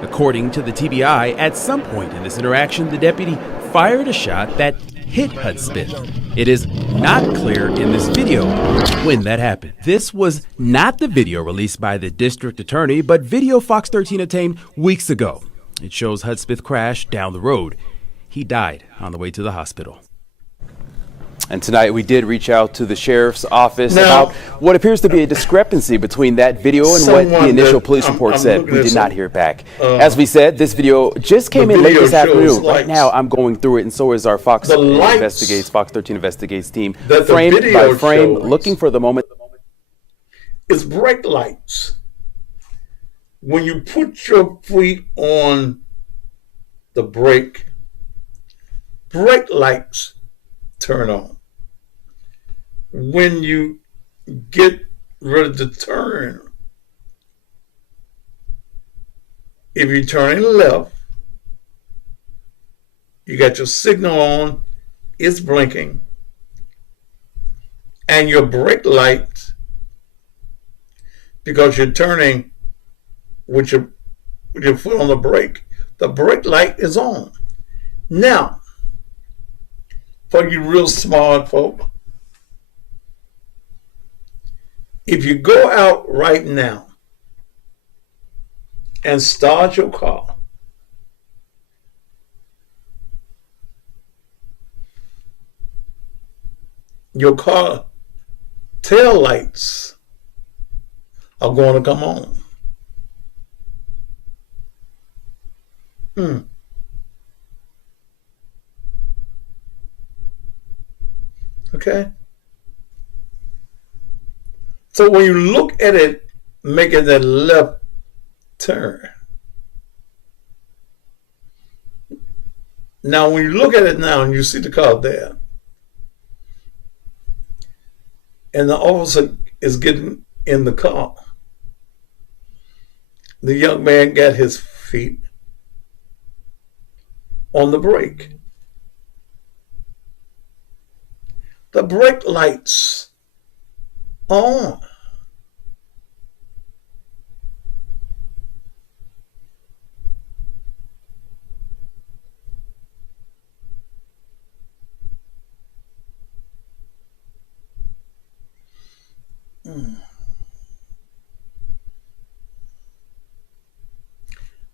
According to the TBI, at some point in this interaction, the deputy fired a shot that hit Hudspeth. It is not clear in this video when that happened. This was not the video released by the district attorney, but video Fox 13 obtained weeks ago. It shows Hudspeth crash down the road. He died on the way to the hospital. And tonight we did reach out to the sheriff's office Now, about what appears to be a discrepancy between that video and what the Someone initial that- police I'm- report I'm said. looking We at did not some- hear back. As we said, this video just came the in late video this shows afternoon. Right lights. now I'm going through it, and so is our Fox The lights Investigates, Fox 13 Investigates team, that the frame video by frame, shows looking for the moment. It's brake lights. When you put your feet on the brake lights turn on. When you get ready to turn, if you turn left, you got your signal on, it's blinking, and your brake light, because you're turning with your foot on the brake, the brake light is on. Now, for you real smart folk. If you go out right now and start your car, your car tail lights are going to come on. Okay? So when you look at it, making that left turn. Now, when you look at it now and you see the car there, and the officer is getting in the car, the young man got his feet on the brake. The brake lights on.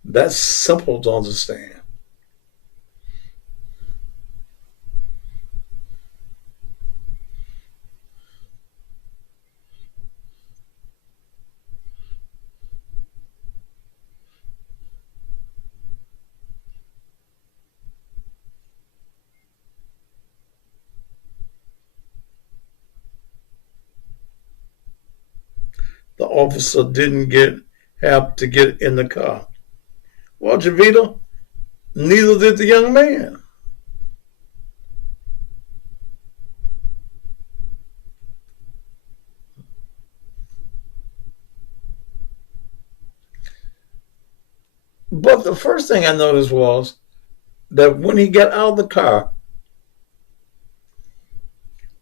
That's simple to understand. The officer didn't have to get in the car. Well, Javita, neither did the young man. But the first thing I noticed was that when he got out of the car,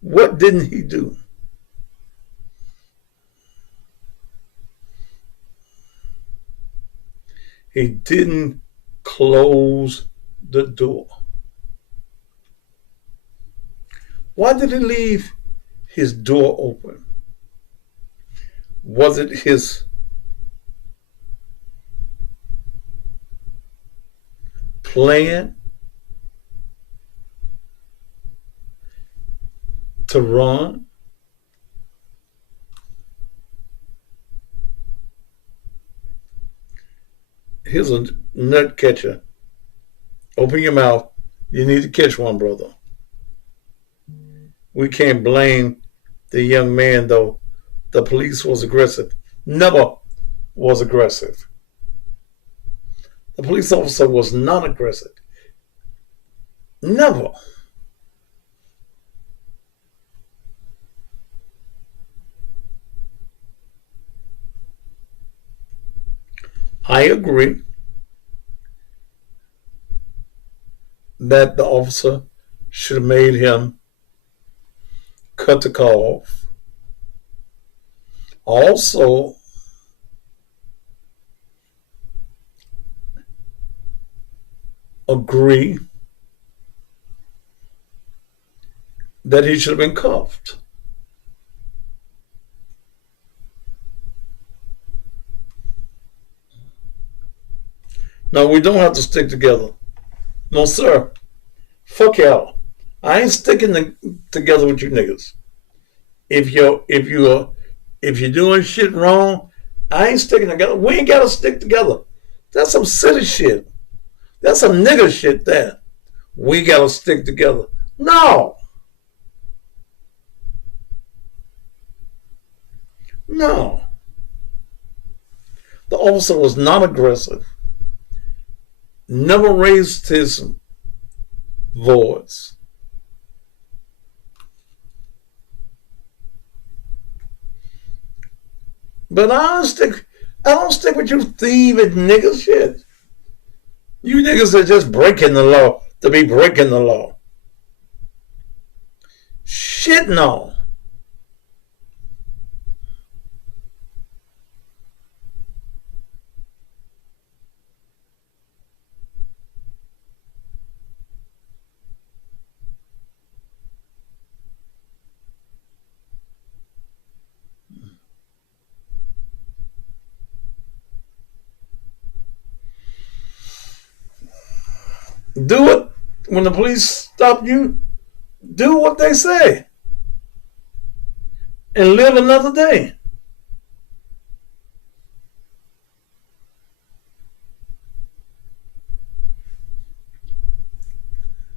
what didn't he do? He didn't close the door. Why did he leave his door open? Was it his plan to run? Here's a nut catcher. Open your mouth. You need to catch one, brother. We can't blame the young man, though. The police was aggressive. Never was aggressive. The police officer was not aggressive. Never. I agree that the officer should have made him cut the car off. Also, agree that he should have been cuffed. No, we don't have to stick together. No, sir. Fuck y'all. I ain't sticking together with you niggas. If you're doing shit wrong, I ain't sticking together. We ain't gotta stick together. That's some silly shit. That's some nigga shit there. We gotta stick together. No. No. The officer was not aggressive. Never raised his voice. But I don't stick with you thieving niggas shit. You niggas are just breaking the law to be breaking the law. Shit no. Do it when the police stop you. Do what they say and live another day.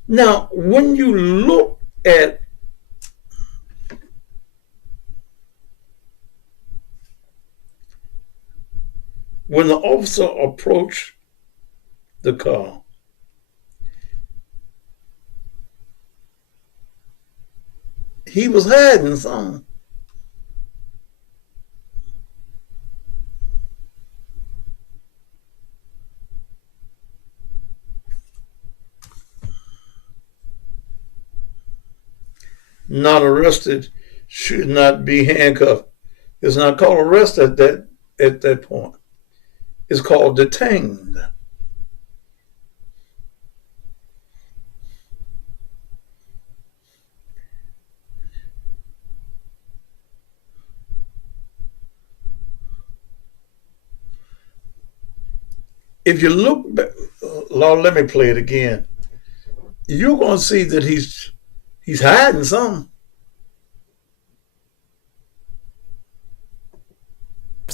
Now, when you look at when the officer approached the car, he was hiding something. Not arrested should not be handcuffed. It's not called arrest at that point. It's called detained. If you look back, Lord, let me play it again. You're going to see that he's hiding something.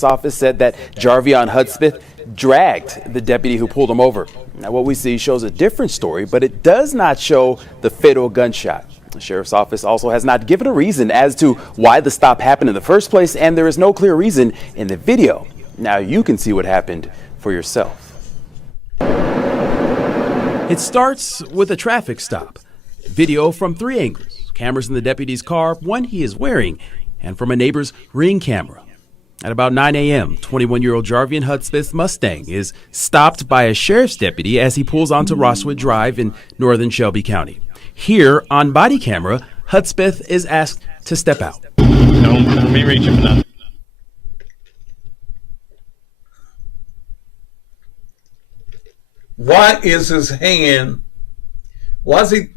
Office said that Jarvion Hudspeth dragged the deputy who pulled him over. Now, what we see shows a different story, but it does not show the fatal gunshot. The sheriff's office also has not given a reason as to why the stop happened in the first place, and there is no clear reason in the video. Now you can see what happened for yourself. It starts with a traffic stop. Video from 3 angles. Cameras in the deputy's car, one he is wearing, and from a neighbor's Ring camera. At about 9 a.m., 21-year-old Jarvion Hudspeth's Mustang is stopped by a sheriff's deputy as he pulls onto Rosswood Drive in northern Shelby County. Here, on body camera, Hudspeth is asked to step out. No, let me reach him now. Why is his hand, why is he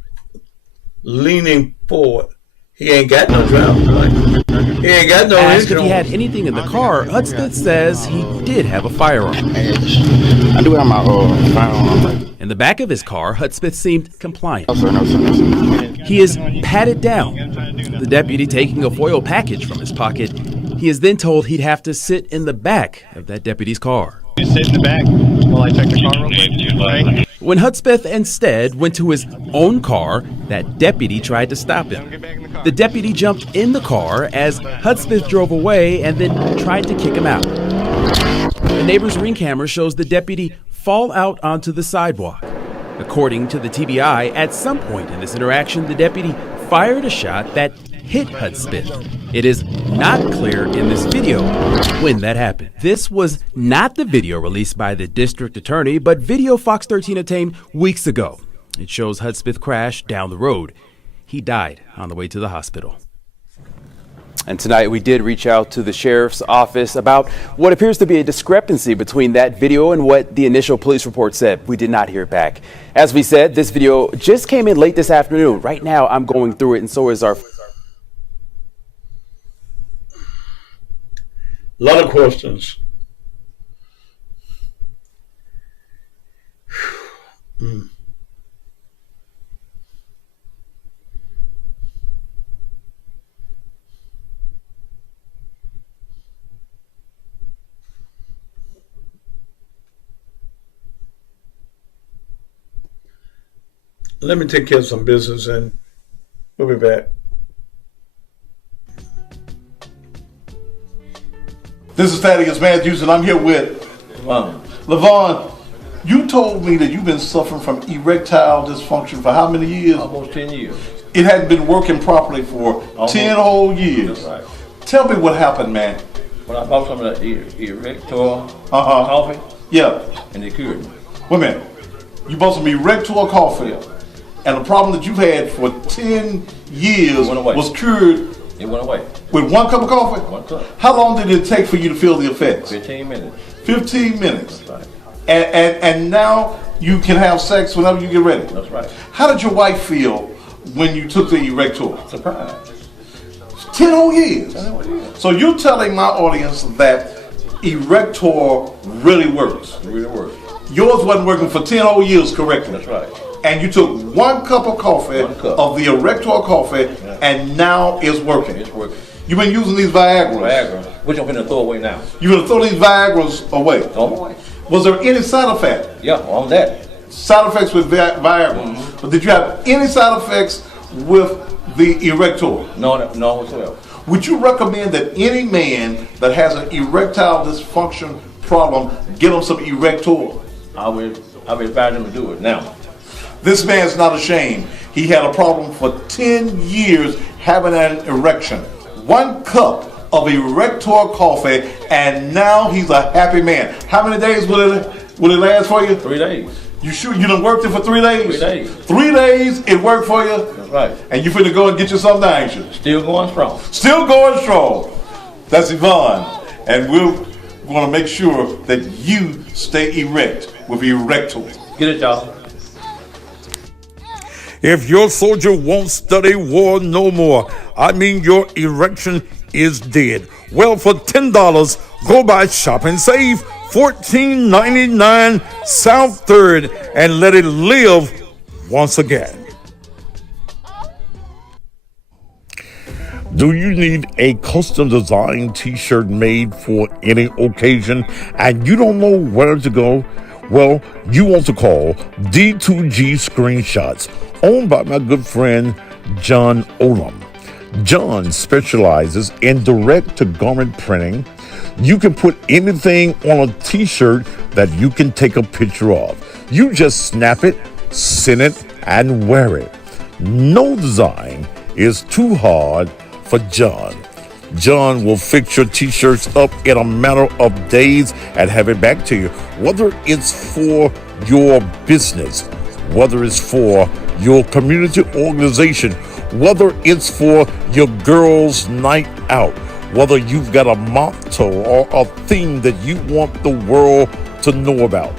leaning forward? He ain't got no driver's license. He ain't got no Asked if insurance. he had anything in the car, Hudspeth says he did have a firearm. I do have my firearm. In the back of his car, Hudspeth seemed compliant. He is patted down. The deputy taking a foil package from his pocket. He is then told he'd have to sit in the back of that deputy's car. You sit in the back while I check the car real quick. When Hudspeth instead went to his own car, that deputy tried to stop him. The deputy jumped in the car as Hudspeth drove away and then tried to kick him out. The neighbor's Ring camera shows the deputy fall out onto the sidewalk. According to the TBI, at some point in this interaction, the deputy fired a shot that hit Hudspeth. It is not clear in this video when that happened. This was not the video released by the district attorney, but video Fox 13 obtained weeks ago. It shows Hudspeth crash down the road. He died on the way to the hospital. And tonight we did reach out to the sheriff's office about what appears to be a discrepancy between that video and what the initial police report said. We did not hear back. As we said, this video just came in late this afternoon. Right now I'm going through it, and so is our... A lot of questions. Let me take care of some business and we'll be back. This is Thaddeus Matthews, and I'm here with Levon. You told me that you've been suffering from erectile dysfunction for how many years? Almost 10 years. It hadn't been working properly for 10 whole years. That's right. Tell me what happened, man. When I bought some of the Erector coffee, yeah, and they cured me. Wait a minute. You bought some Erector coffee, and the problem that you've had for 10 years was cured. It went away. With one cup of coffee? 1 cup. How long did it take for you to feel the effects? 15 minutes. 15 minutes. That's right. And now you can have sex whenever you get ready. That's right. How did your wife feel when you took the Erector? Surprised. 10 whole years. 10 whole years. So you're telling my audience that Erector really works. It really works. Yours wasn't working for 10 whole years correctly. That's right. And you took 1 cup of coffee of the Erector coffee, and now it's working. It's working. You've been using these Viagra. Viagra, which I'm gonna throw away now. You're gonna throw these Viagra's away. Throw them away. Was there any side effect? Yeah, on that. Side effects with Viagra. But did you have any side effects with the Erector? No whatsoever. Would you recommend that any man that has an erectile dysfunction problem get him some Erector? I would advise him to do it now. This man's not ashamed. He had a problem for 10 years having an erection. 1 cup of Erector coffee, and now he's a happy man. How many days will it last for you? 3 days. You sure you done worked it for 3 days? 3 days. 3 days it worked for you? That's right. And you finna go and get you something now, ain't you? Still going strong. Still going strong. That's Yvonne. And we're gonna make sure that you stay erect with Erector. Get it, y'all. If your soldier won't study war no more, I mean your erection is dead. Well, for $10, go by Shop and Save, $14.99 South 3rd, and let it live once again. Do you need a custom designed t-shirt made for any occasion and you don't know where to go? Well, you want to call D2G Screenshots, owned by my good friend John Olam. John specializes in direct-to-garment printing. You can put anything on a t-shirt that you can take a picture of. You just snap it, send it, and wear it. No design is too hard for John. John will fix your t-shirts up in a matter of days and have it back to you. Whether it's for your business, whether it's for your community organization, whether it's for your girls' night out, whether you've got a motto or a theme that you want the world to know about,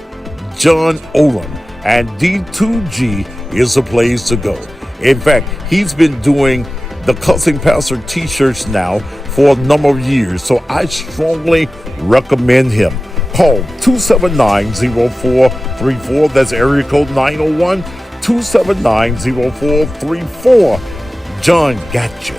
John Olam and D2G is the place to go. In fact, he's been doing the Cussing Pastor t-shirts now for a number of years, so I strongly recommend him. Call 279-0434. That's area code 901-279-0434. John got you.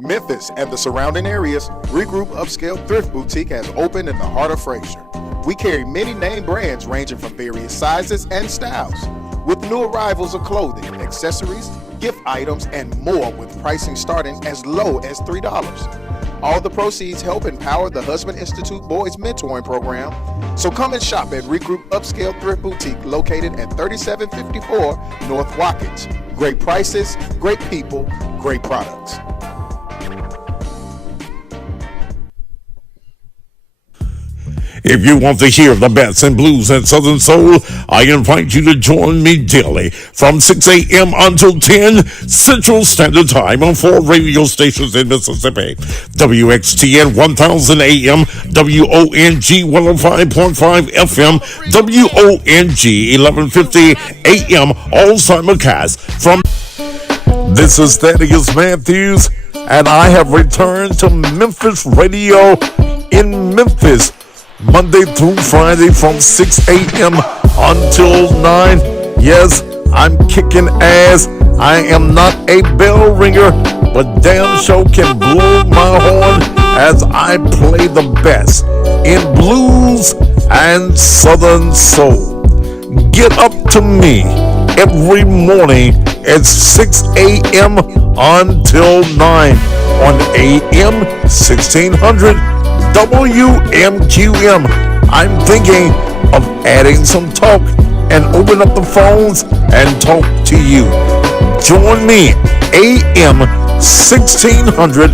Memphis and the surrounding areas, Regroup Upscale Thrift Boutique has opened in the heart of Frazier. We carry many name brands ranging from various sizes and styles, with new arrivals of clothing, accessories, gift items, and more, with pricing starting as low as $3. All the proceeds help empower the Husband Institute Boys Mentoring Program. So come and shop at Regroup Upscale Thrift Boutique, located at 3754 North Watkins. Great prices, great people, great products. If you want to hear the best in blues and southern soul, I invite you to join me daily from 6 a.m. until 10 Central Standard Time on 4 radio stations in Mississippi. WXTN 1000 AM, WONG 105.5 FM, WONG 1150 AM, all simulcast from... This is Thaddeus Matthews, and I have returned to Memphis Radio in Memphis, Monday through Friday from 6 a.m. until 9. Yes, I'm kicking ass. I am not a bell ringer, but damn sure can blow my horn as I play the best in blues and southern soul. Get up to me every morning at 6 a.m. until 9 on AM 1600 WMQM. I'm thinking of adding some talk and open up the phones and talk to you. Join me, AM 1600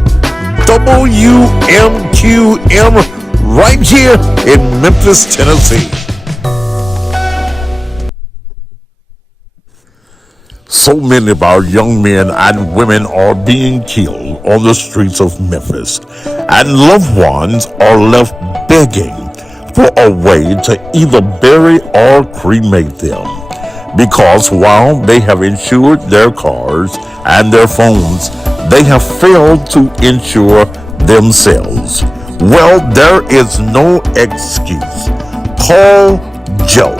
WMQM, right here in Memphis, Tennessee. So many of our young men and women are being killed on the streets of Memphis, and loved ones are left begging for a way to either bury or cremate them, because while they have insured their cars and their phones, they have failed to insure themselves. Well, there is no excuse. Call Joe.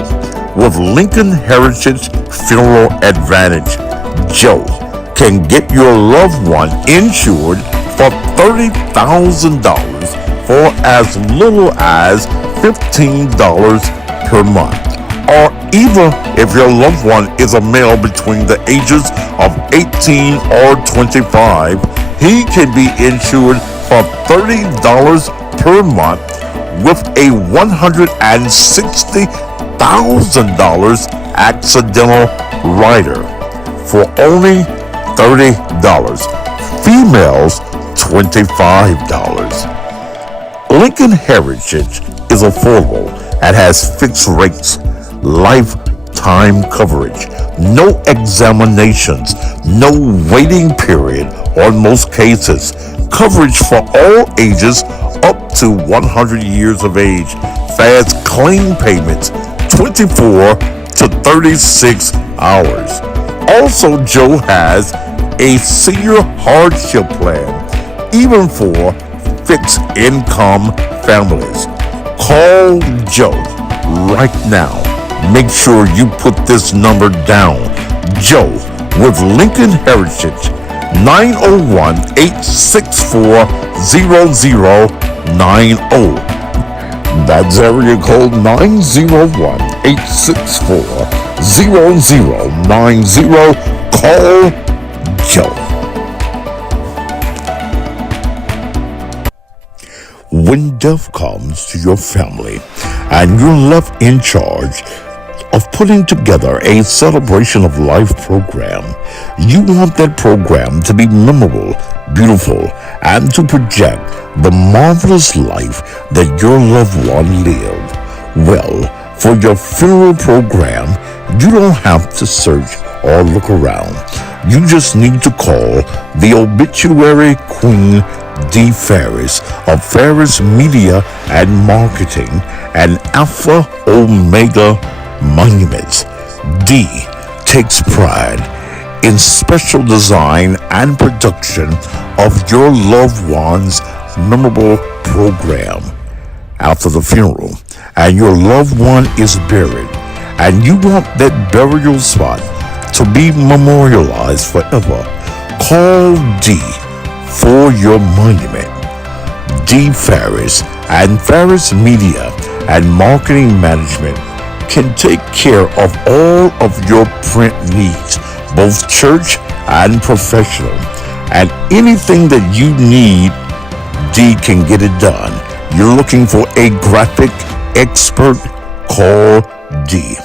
with Lincoln Heritage Funeral Advantage. Joe can get your loved one insured for $30,000 for as little as $15 per month. Or even if your loved one is a male between the ages of 18 or 25, he can be insured for $30 per month with a $160,000 accidental rider for only $30. Females, $25. Lincoln Heritage is affordable and has fixed rates, lifetime coverage, no examinations, no waiting period on most cases, coverage for all ages up to 100 years of age, fast claim payments, 24 to 36 hours. Also, Joe has a senior hardship plan, even for fixed income families. Call Joe right now. Make sure you put this number down. Joe with Lincoln Heritage, 901-864-0090. That's area code 901-864-0090. Call Joe. When death comes to your family and you're left in charge of putting together a celebration of life program, you want that program to be memorable, beautiful, and to project the marvelous life that your loved one lived. Well, for your funeral program, you don't have to search or look around. You just need to call the obituary queen, Dee Ferris of Ferris Media and Marketing and Alpha Omega Monuments. Dee takes pride in special design and production of your loved one's memorable program. After the funeral and your loved one is buried and you want that burial spot to be memorialized forever, call Dee for your monument. Dee Ferris and Ferris Media and Marketing Management can take care of all of your print needs, both church and professional. And anything that you need, Dee can get it done. You're looking for a graphic expert? Call Dee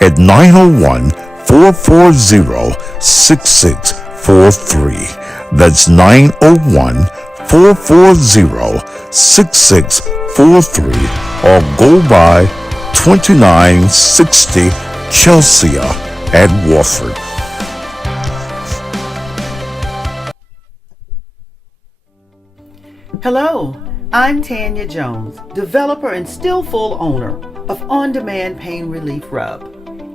at 901-440-6643. That's 901-440-6643, or go by 2960 Chelsea at Wofford. Hello, I'm Tanya Jones, developer and still full owner of On Demand Pain Relief Rub.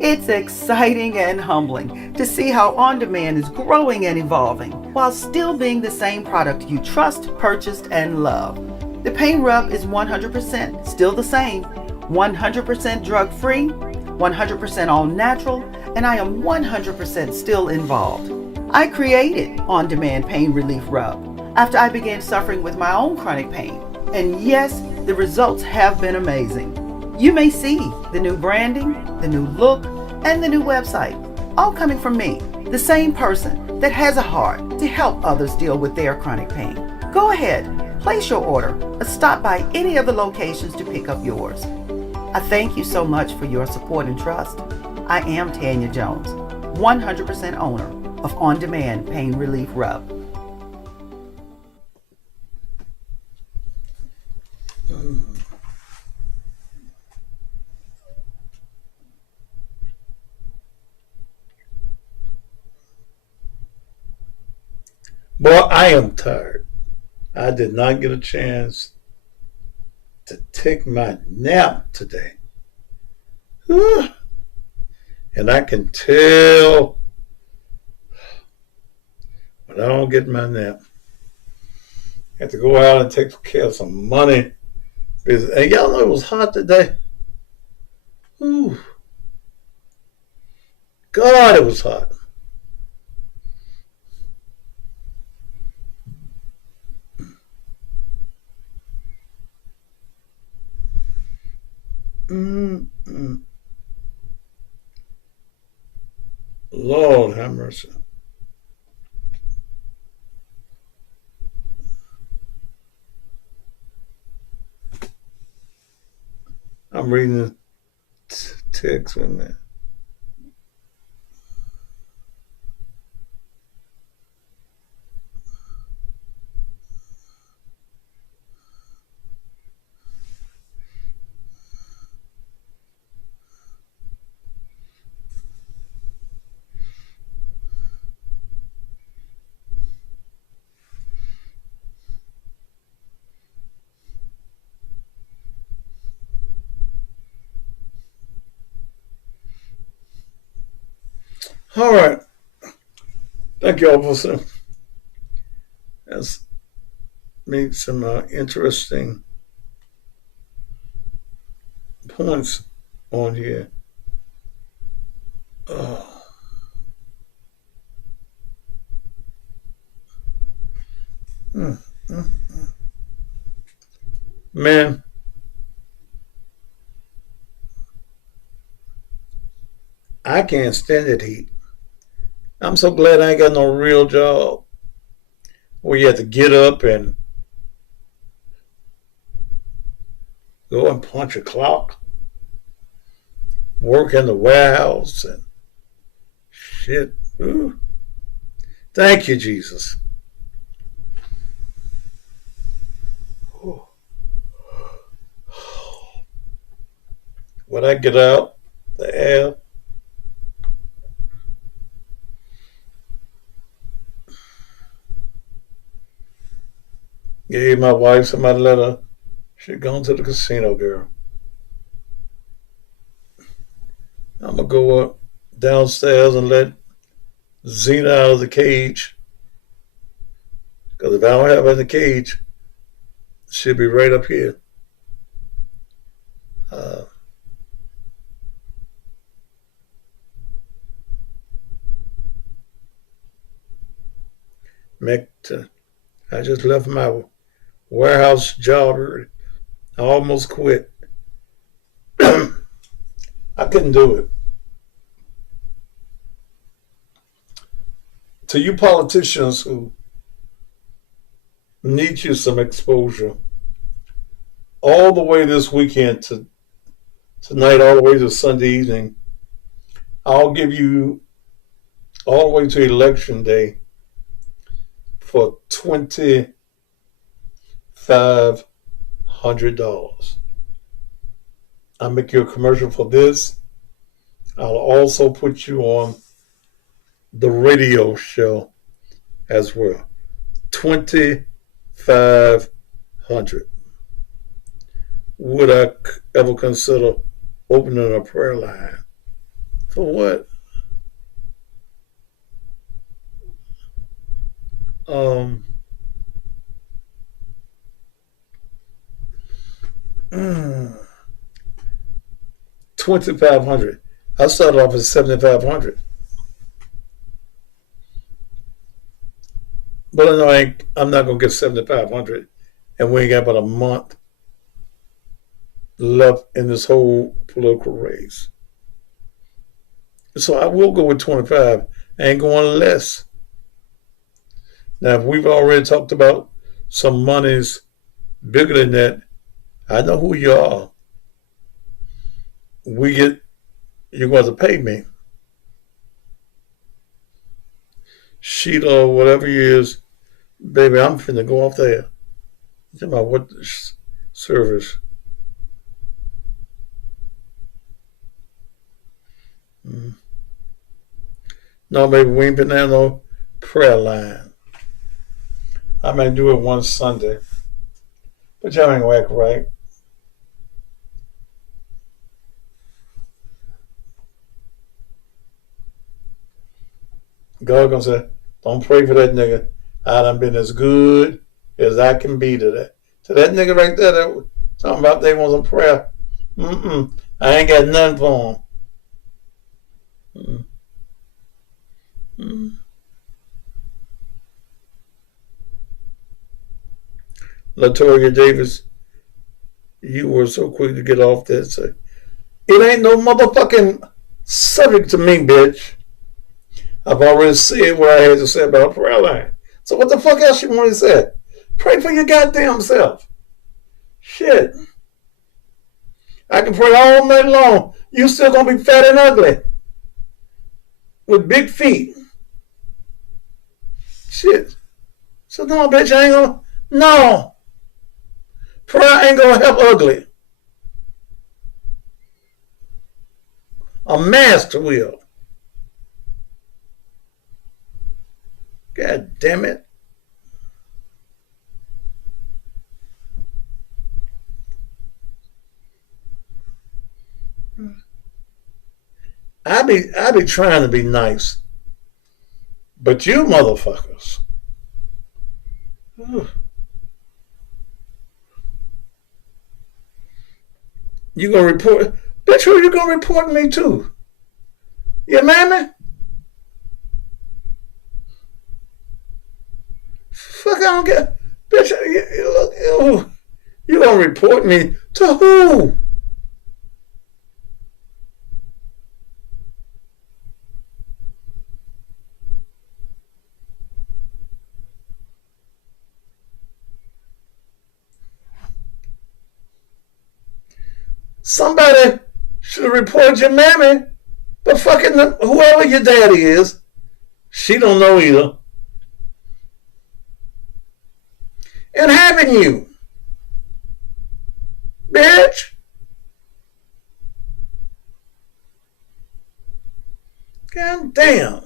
It's exciting and humbling to see how On Demand is growing and evolving while still being the same product you trust, purchased, and love. The pain rub is 100% still the same, 100% drug-free, 100% all natural, and I am 100% still involved. I created On Demand Pain Relief Rub after I began suffering with my own chronic pain. And yes, the results have been amazing. You may see the new branding, the new look, and the new website, all coming from me, the same person that has a heart to help others deal with their chronic pain. Go ahead, place your order, or stop by any of the locations to pick up yours. I thank you so much for your support and trust. I am Tanya Jones, 100% owner of On Demand Pain Relief Rub. Boy, I am tired. I did not get a chance to take my nap today. And I can tell when I don't get my nap. I have to go out and take care of some money. And y'all know it was hot today. Ooh. God, it was hot. Lord have mercy. I'm reading the text with me. All right. Thank you all for some. That's made some interesting points on here. Man, I can't stand it heat. I'm so glad I ain't got no real job where you have to get up and go and punch a clock, work in the warehouse and shit. Ooh. Thank you, Jesus. When I get out, the air, gave my wife somebody let her. She gone to the casino, girl. I'm gonna go up downstairs and let Zena out of the cage. Because if I don't have her in the cage, she'll be right up here. I just left my warehouse job. I almost quit. I couldn't do it. To you politicians who need you some exposure, all the way this weekend to tonight, all the way to Sunday evening, I'll give you all the way to Election Day for $2,500. I'll make you a commercial for this. I'll also put you on the radio show as well. $2,500. Would I ever consider opening a prayer line? For what? $2,500. I started off at $7,500. But I know I'm not gonna get $7,500, and we ain't got about a month left in this whole political race. So I will go with 25. I ain't going less. Now, if we've already talked about some monies bigger than that, I know who you are. You're going to pay me. Sheila, or whatever you is, baby, I'm finna go off there. Tell me what service. No, baby, we ain't been there no prayer line. I may do it one Sunday, but y'all ain't gonna act right. God gonna say, don't pray for that nigga. I done been as good as I can be to that. To that nigga right there that talking about they want some prayer. I ain't got nothing for him. Latoya Davis, you were so quick to get off that. So it ain't no motherfucking subject to me, bitch. I've already said what I had to say about a prayer line. So what the fuck else you want to say? Pray for your goddamn self. Shit. I can pray all night long. You still gonna be fat and ugly. With big feet. Shit. So no, bitch, I ain't gonna. No. Prayer ain't gonna help ugly. A master will. God damn it. I be trying to be nice. But you motherfuckers. You gonna report? Bitch, who you gonna report me to? Your mammy? Fuck, I don't get. Bitch, you gonna report me to who? Somebody should report your mammy, but fucking whoever your daddy is, she don't know either. And having you, bitch. God damn.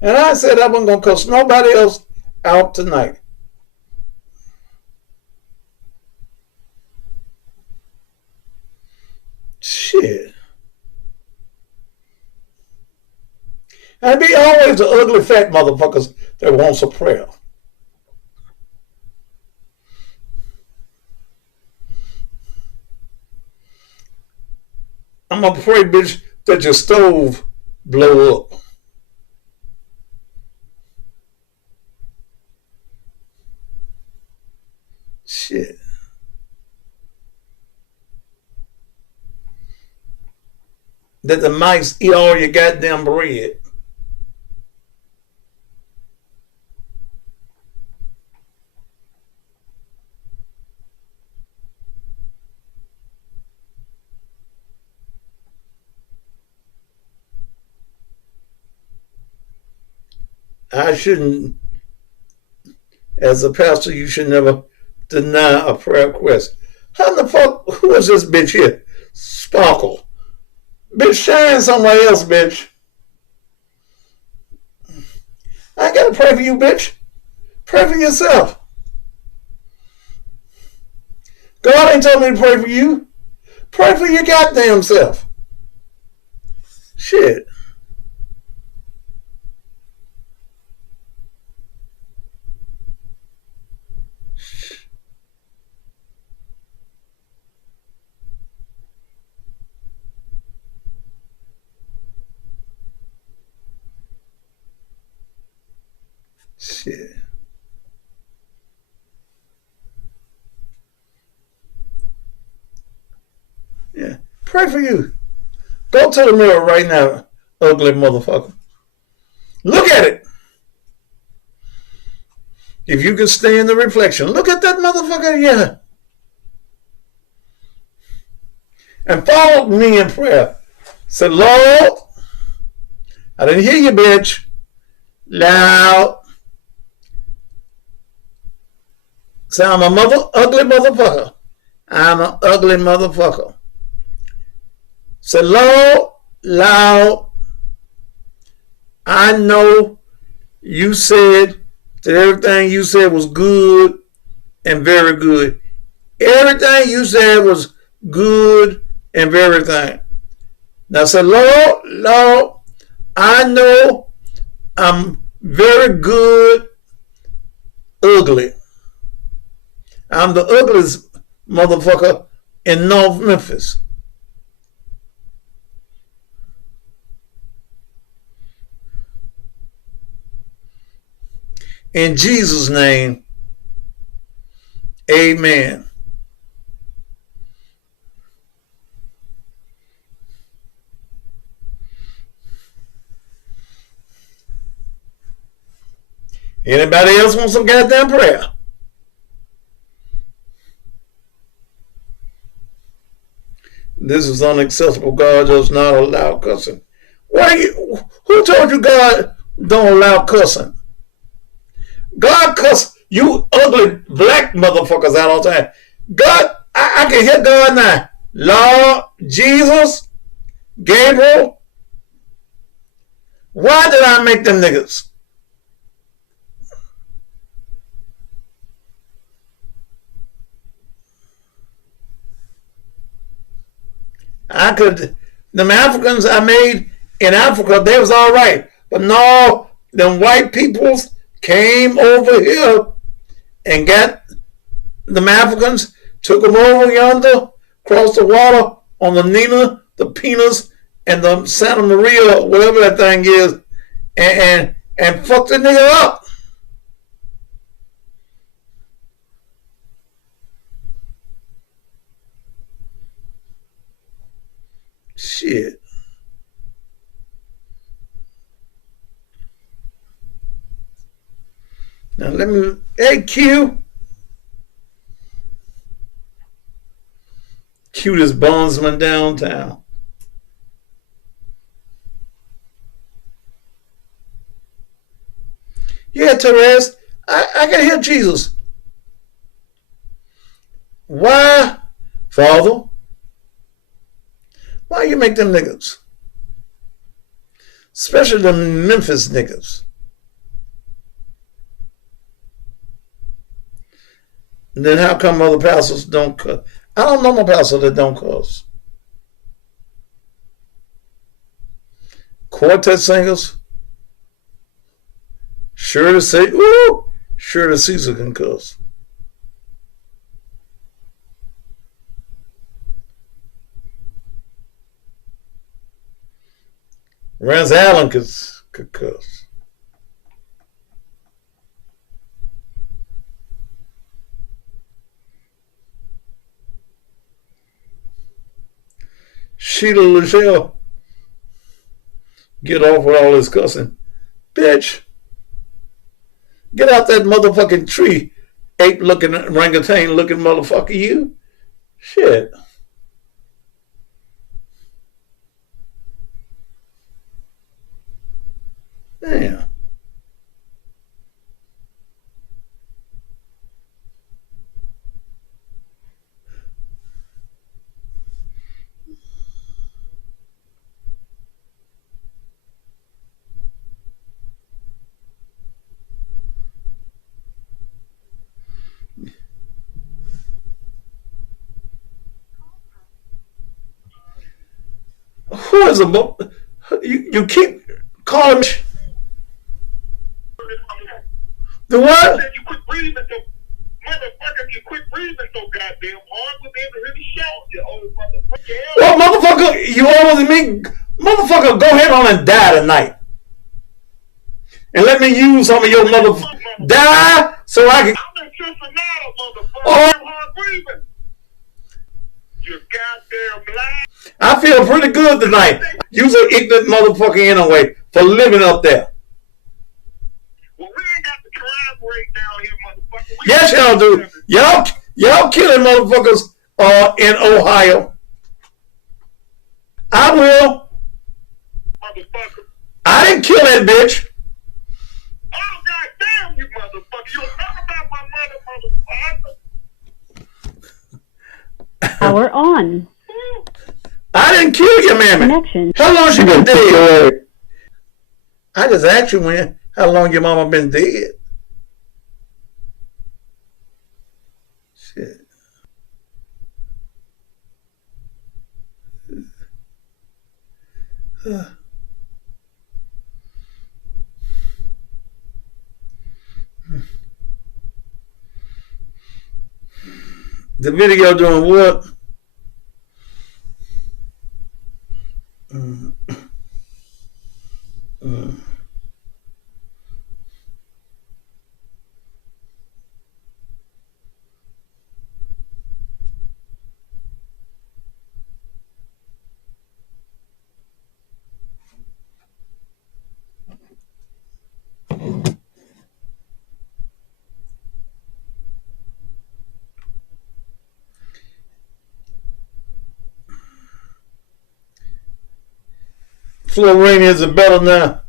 And I said I wasn't gonna cuss nobody else out tonight. Shit. And it be always the ugly fat motherfuckers that wants a prayer. I'm gonna pray, bitch, that your stove blow up. Shit. That the mice eat all your goddamn bread. I shouldn't, as a pastor, you should never deny a prayer request. How the fuck, who is this bitch here? Sparkle. Bitch, shine somewhere else, bitch. I ain't gotta pray for you, bitch. Pray for yourself. God ain't told me to pray for you. Pray for your goddamn self. Shit. Shit. Yeah. Pray for you. Go to the mirror right now, ugly motherfucker. Look at it. If you can stay in the reflection, look at that motherfucker, yeah. And follow me in prayer. Say, Lord, I didn't hear you, bitch. Loud. Say, I'm a ugly motherfucker. I'm an ugly motherfucker. Say, Lord, loud. I know you said that everything you said was good and very good. Everything you said was good and very good. Now say, Lord, Lord, I know I'm very good, ugly. I'm the ugliest motherfucker in North Memphis. In Jesus' name, amen. Anybody else want some goddamn prayer? This is unacceptable. God does not allow cussing. Who told you God don't allow cussing? God cuss you ugly black motherfuckers out all the time. God, I can hear God now. Lord, Jesus, Gabriel. Why did I make them niggas? Them Africans I made in Africa, they was all right. But no, them white peoples came over here and got them Africans, took them over yonder, across the water on the Nina, the Pinas, and the Santa Maria, whatever that thing is, and fucked the nigga up. Shit. Now let me, hey Q. Cutest bondsman downtown. Yeah, Therese, I can hear Jesus. Why, Father? Why you make them niggas? Especially the Memphis niggas. And then how come other pastors don't cuss? I don't know no pastor that don't cuss. Quartet singers. Sure to say, ooh, sure to Caesar can cuss. Rance Allen could cuss. Sheila Luchelle, get off with all this cussing. Bitch, get out that motherfucking tree, ape-looking, orangutan-looking motherfucker, you. Shit. Damn. Who is a you keep calling me the what? You quit breathing so motherfucker, you quit breathing so goddamn hard, we'll be able to hear me shout, you old motherfucker. Well, motherfucker, you older than me. Motherfucker, go ahead on and die tonight. And let me use some of your motherfucker. Die so I can. I'm in Cincinnati, motherfucker. I'm hard breathing. You goddamn lie. I feel pretty good tonight. You's an ignorant motherfucker anyway for living up there. Well, we ain't got the crime rate down here, motherfucker. Yes, y'all do. Y'all killing motherfuckers in Ohio. I will. Motherfucker. I didn't kill that bitch. Oh, goddamn you, motherfucker. You talk about my mother, motherfucker. Power on. I didn't kill your mammy. Connection. How long she been dead? I just asked you how long your mama been dead. Shit. The video doing what? Florina, is it better now?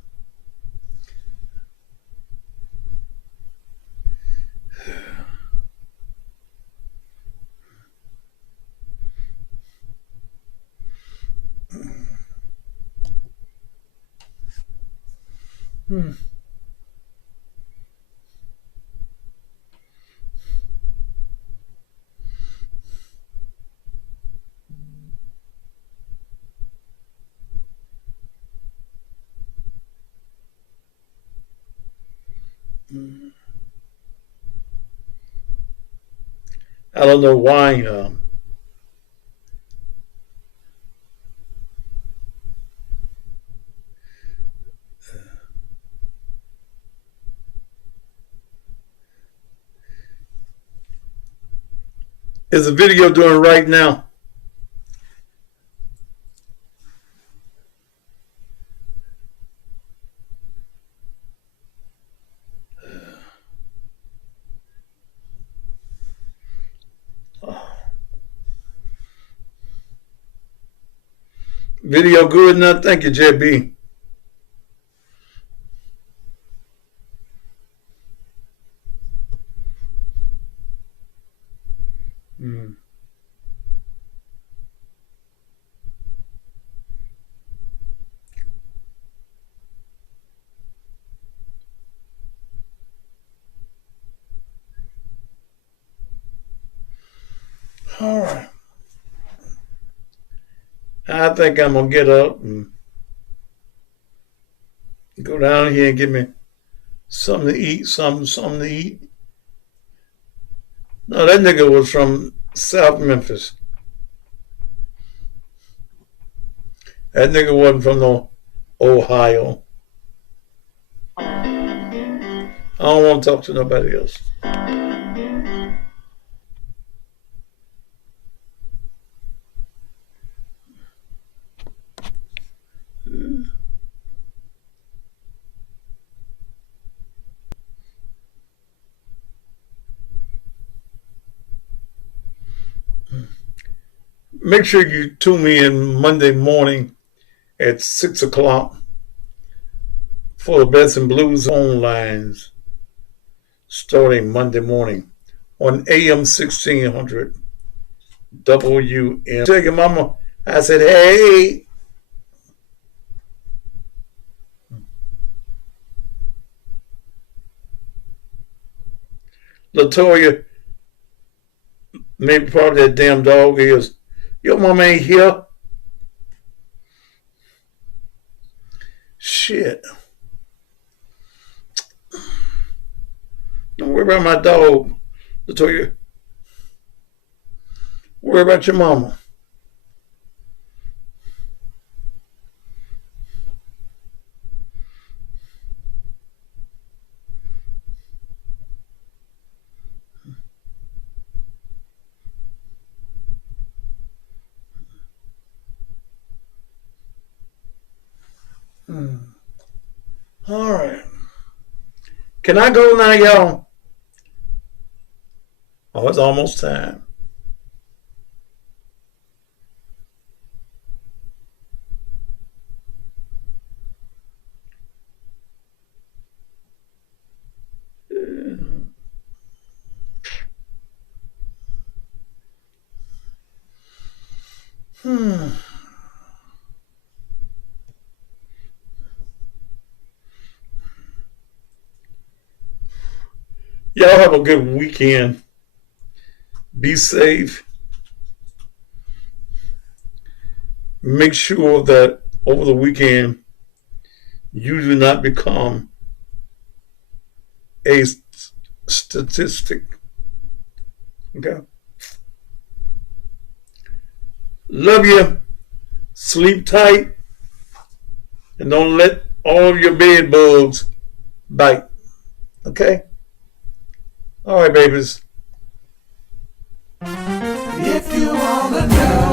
I don't know why. Is the video doing right now? Video good enough? Thank you, JB. All right. I think I'm going to get up and go down here and get me something to eat, something to eat. No, that nigga was from South Memphis. That nigga wasn't from no Ohio. I don't want to talk to nobody else. Make sure you tune me in Monday morning at 6 o'clock for the Beds and Blues phone lines starting Monday morning on AM 1600 WM. Tell your mama I said, hey. Latoya, maybe probably that damn dog is, your mama ain't here. Shit. Don't worry about my dog, Latoya. Worry about your mama. All right. Can I go now, y'all? Oh, it's almost time. Y'all have a good weekend. Be safe. Make sure that over the weekend you do not become a statistic. Okay? Love you. Sleep tight. And don't let all of your bed bugs bite. Okay? All right, babies. If you wanna know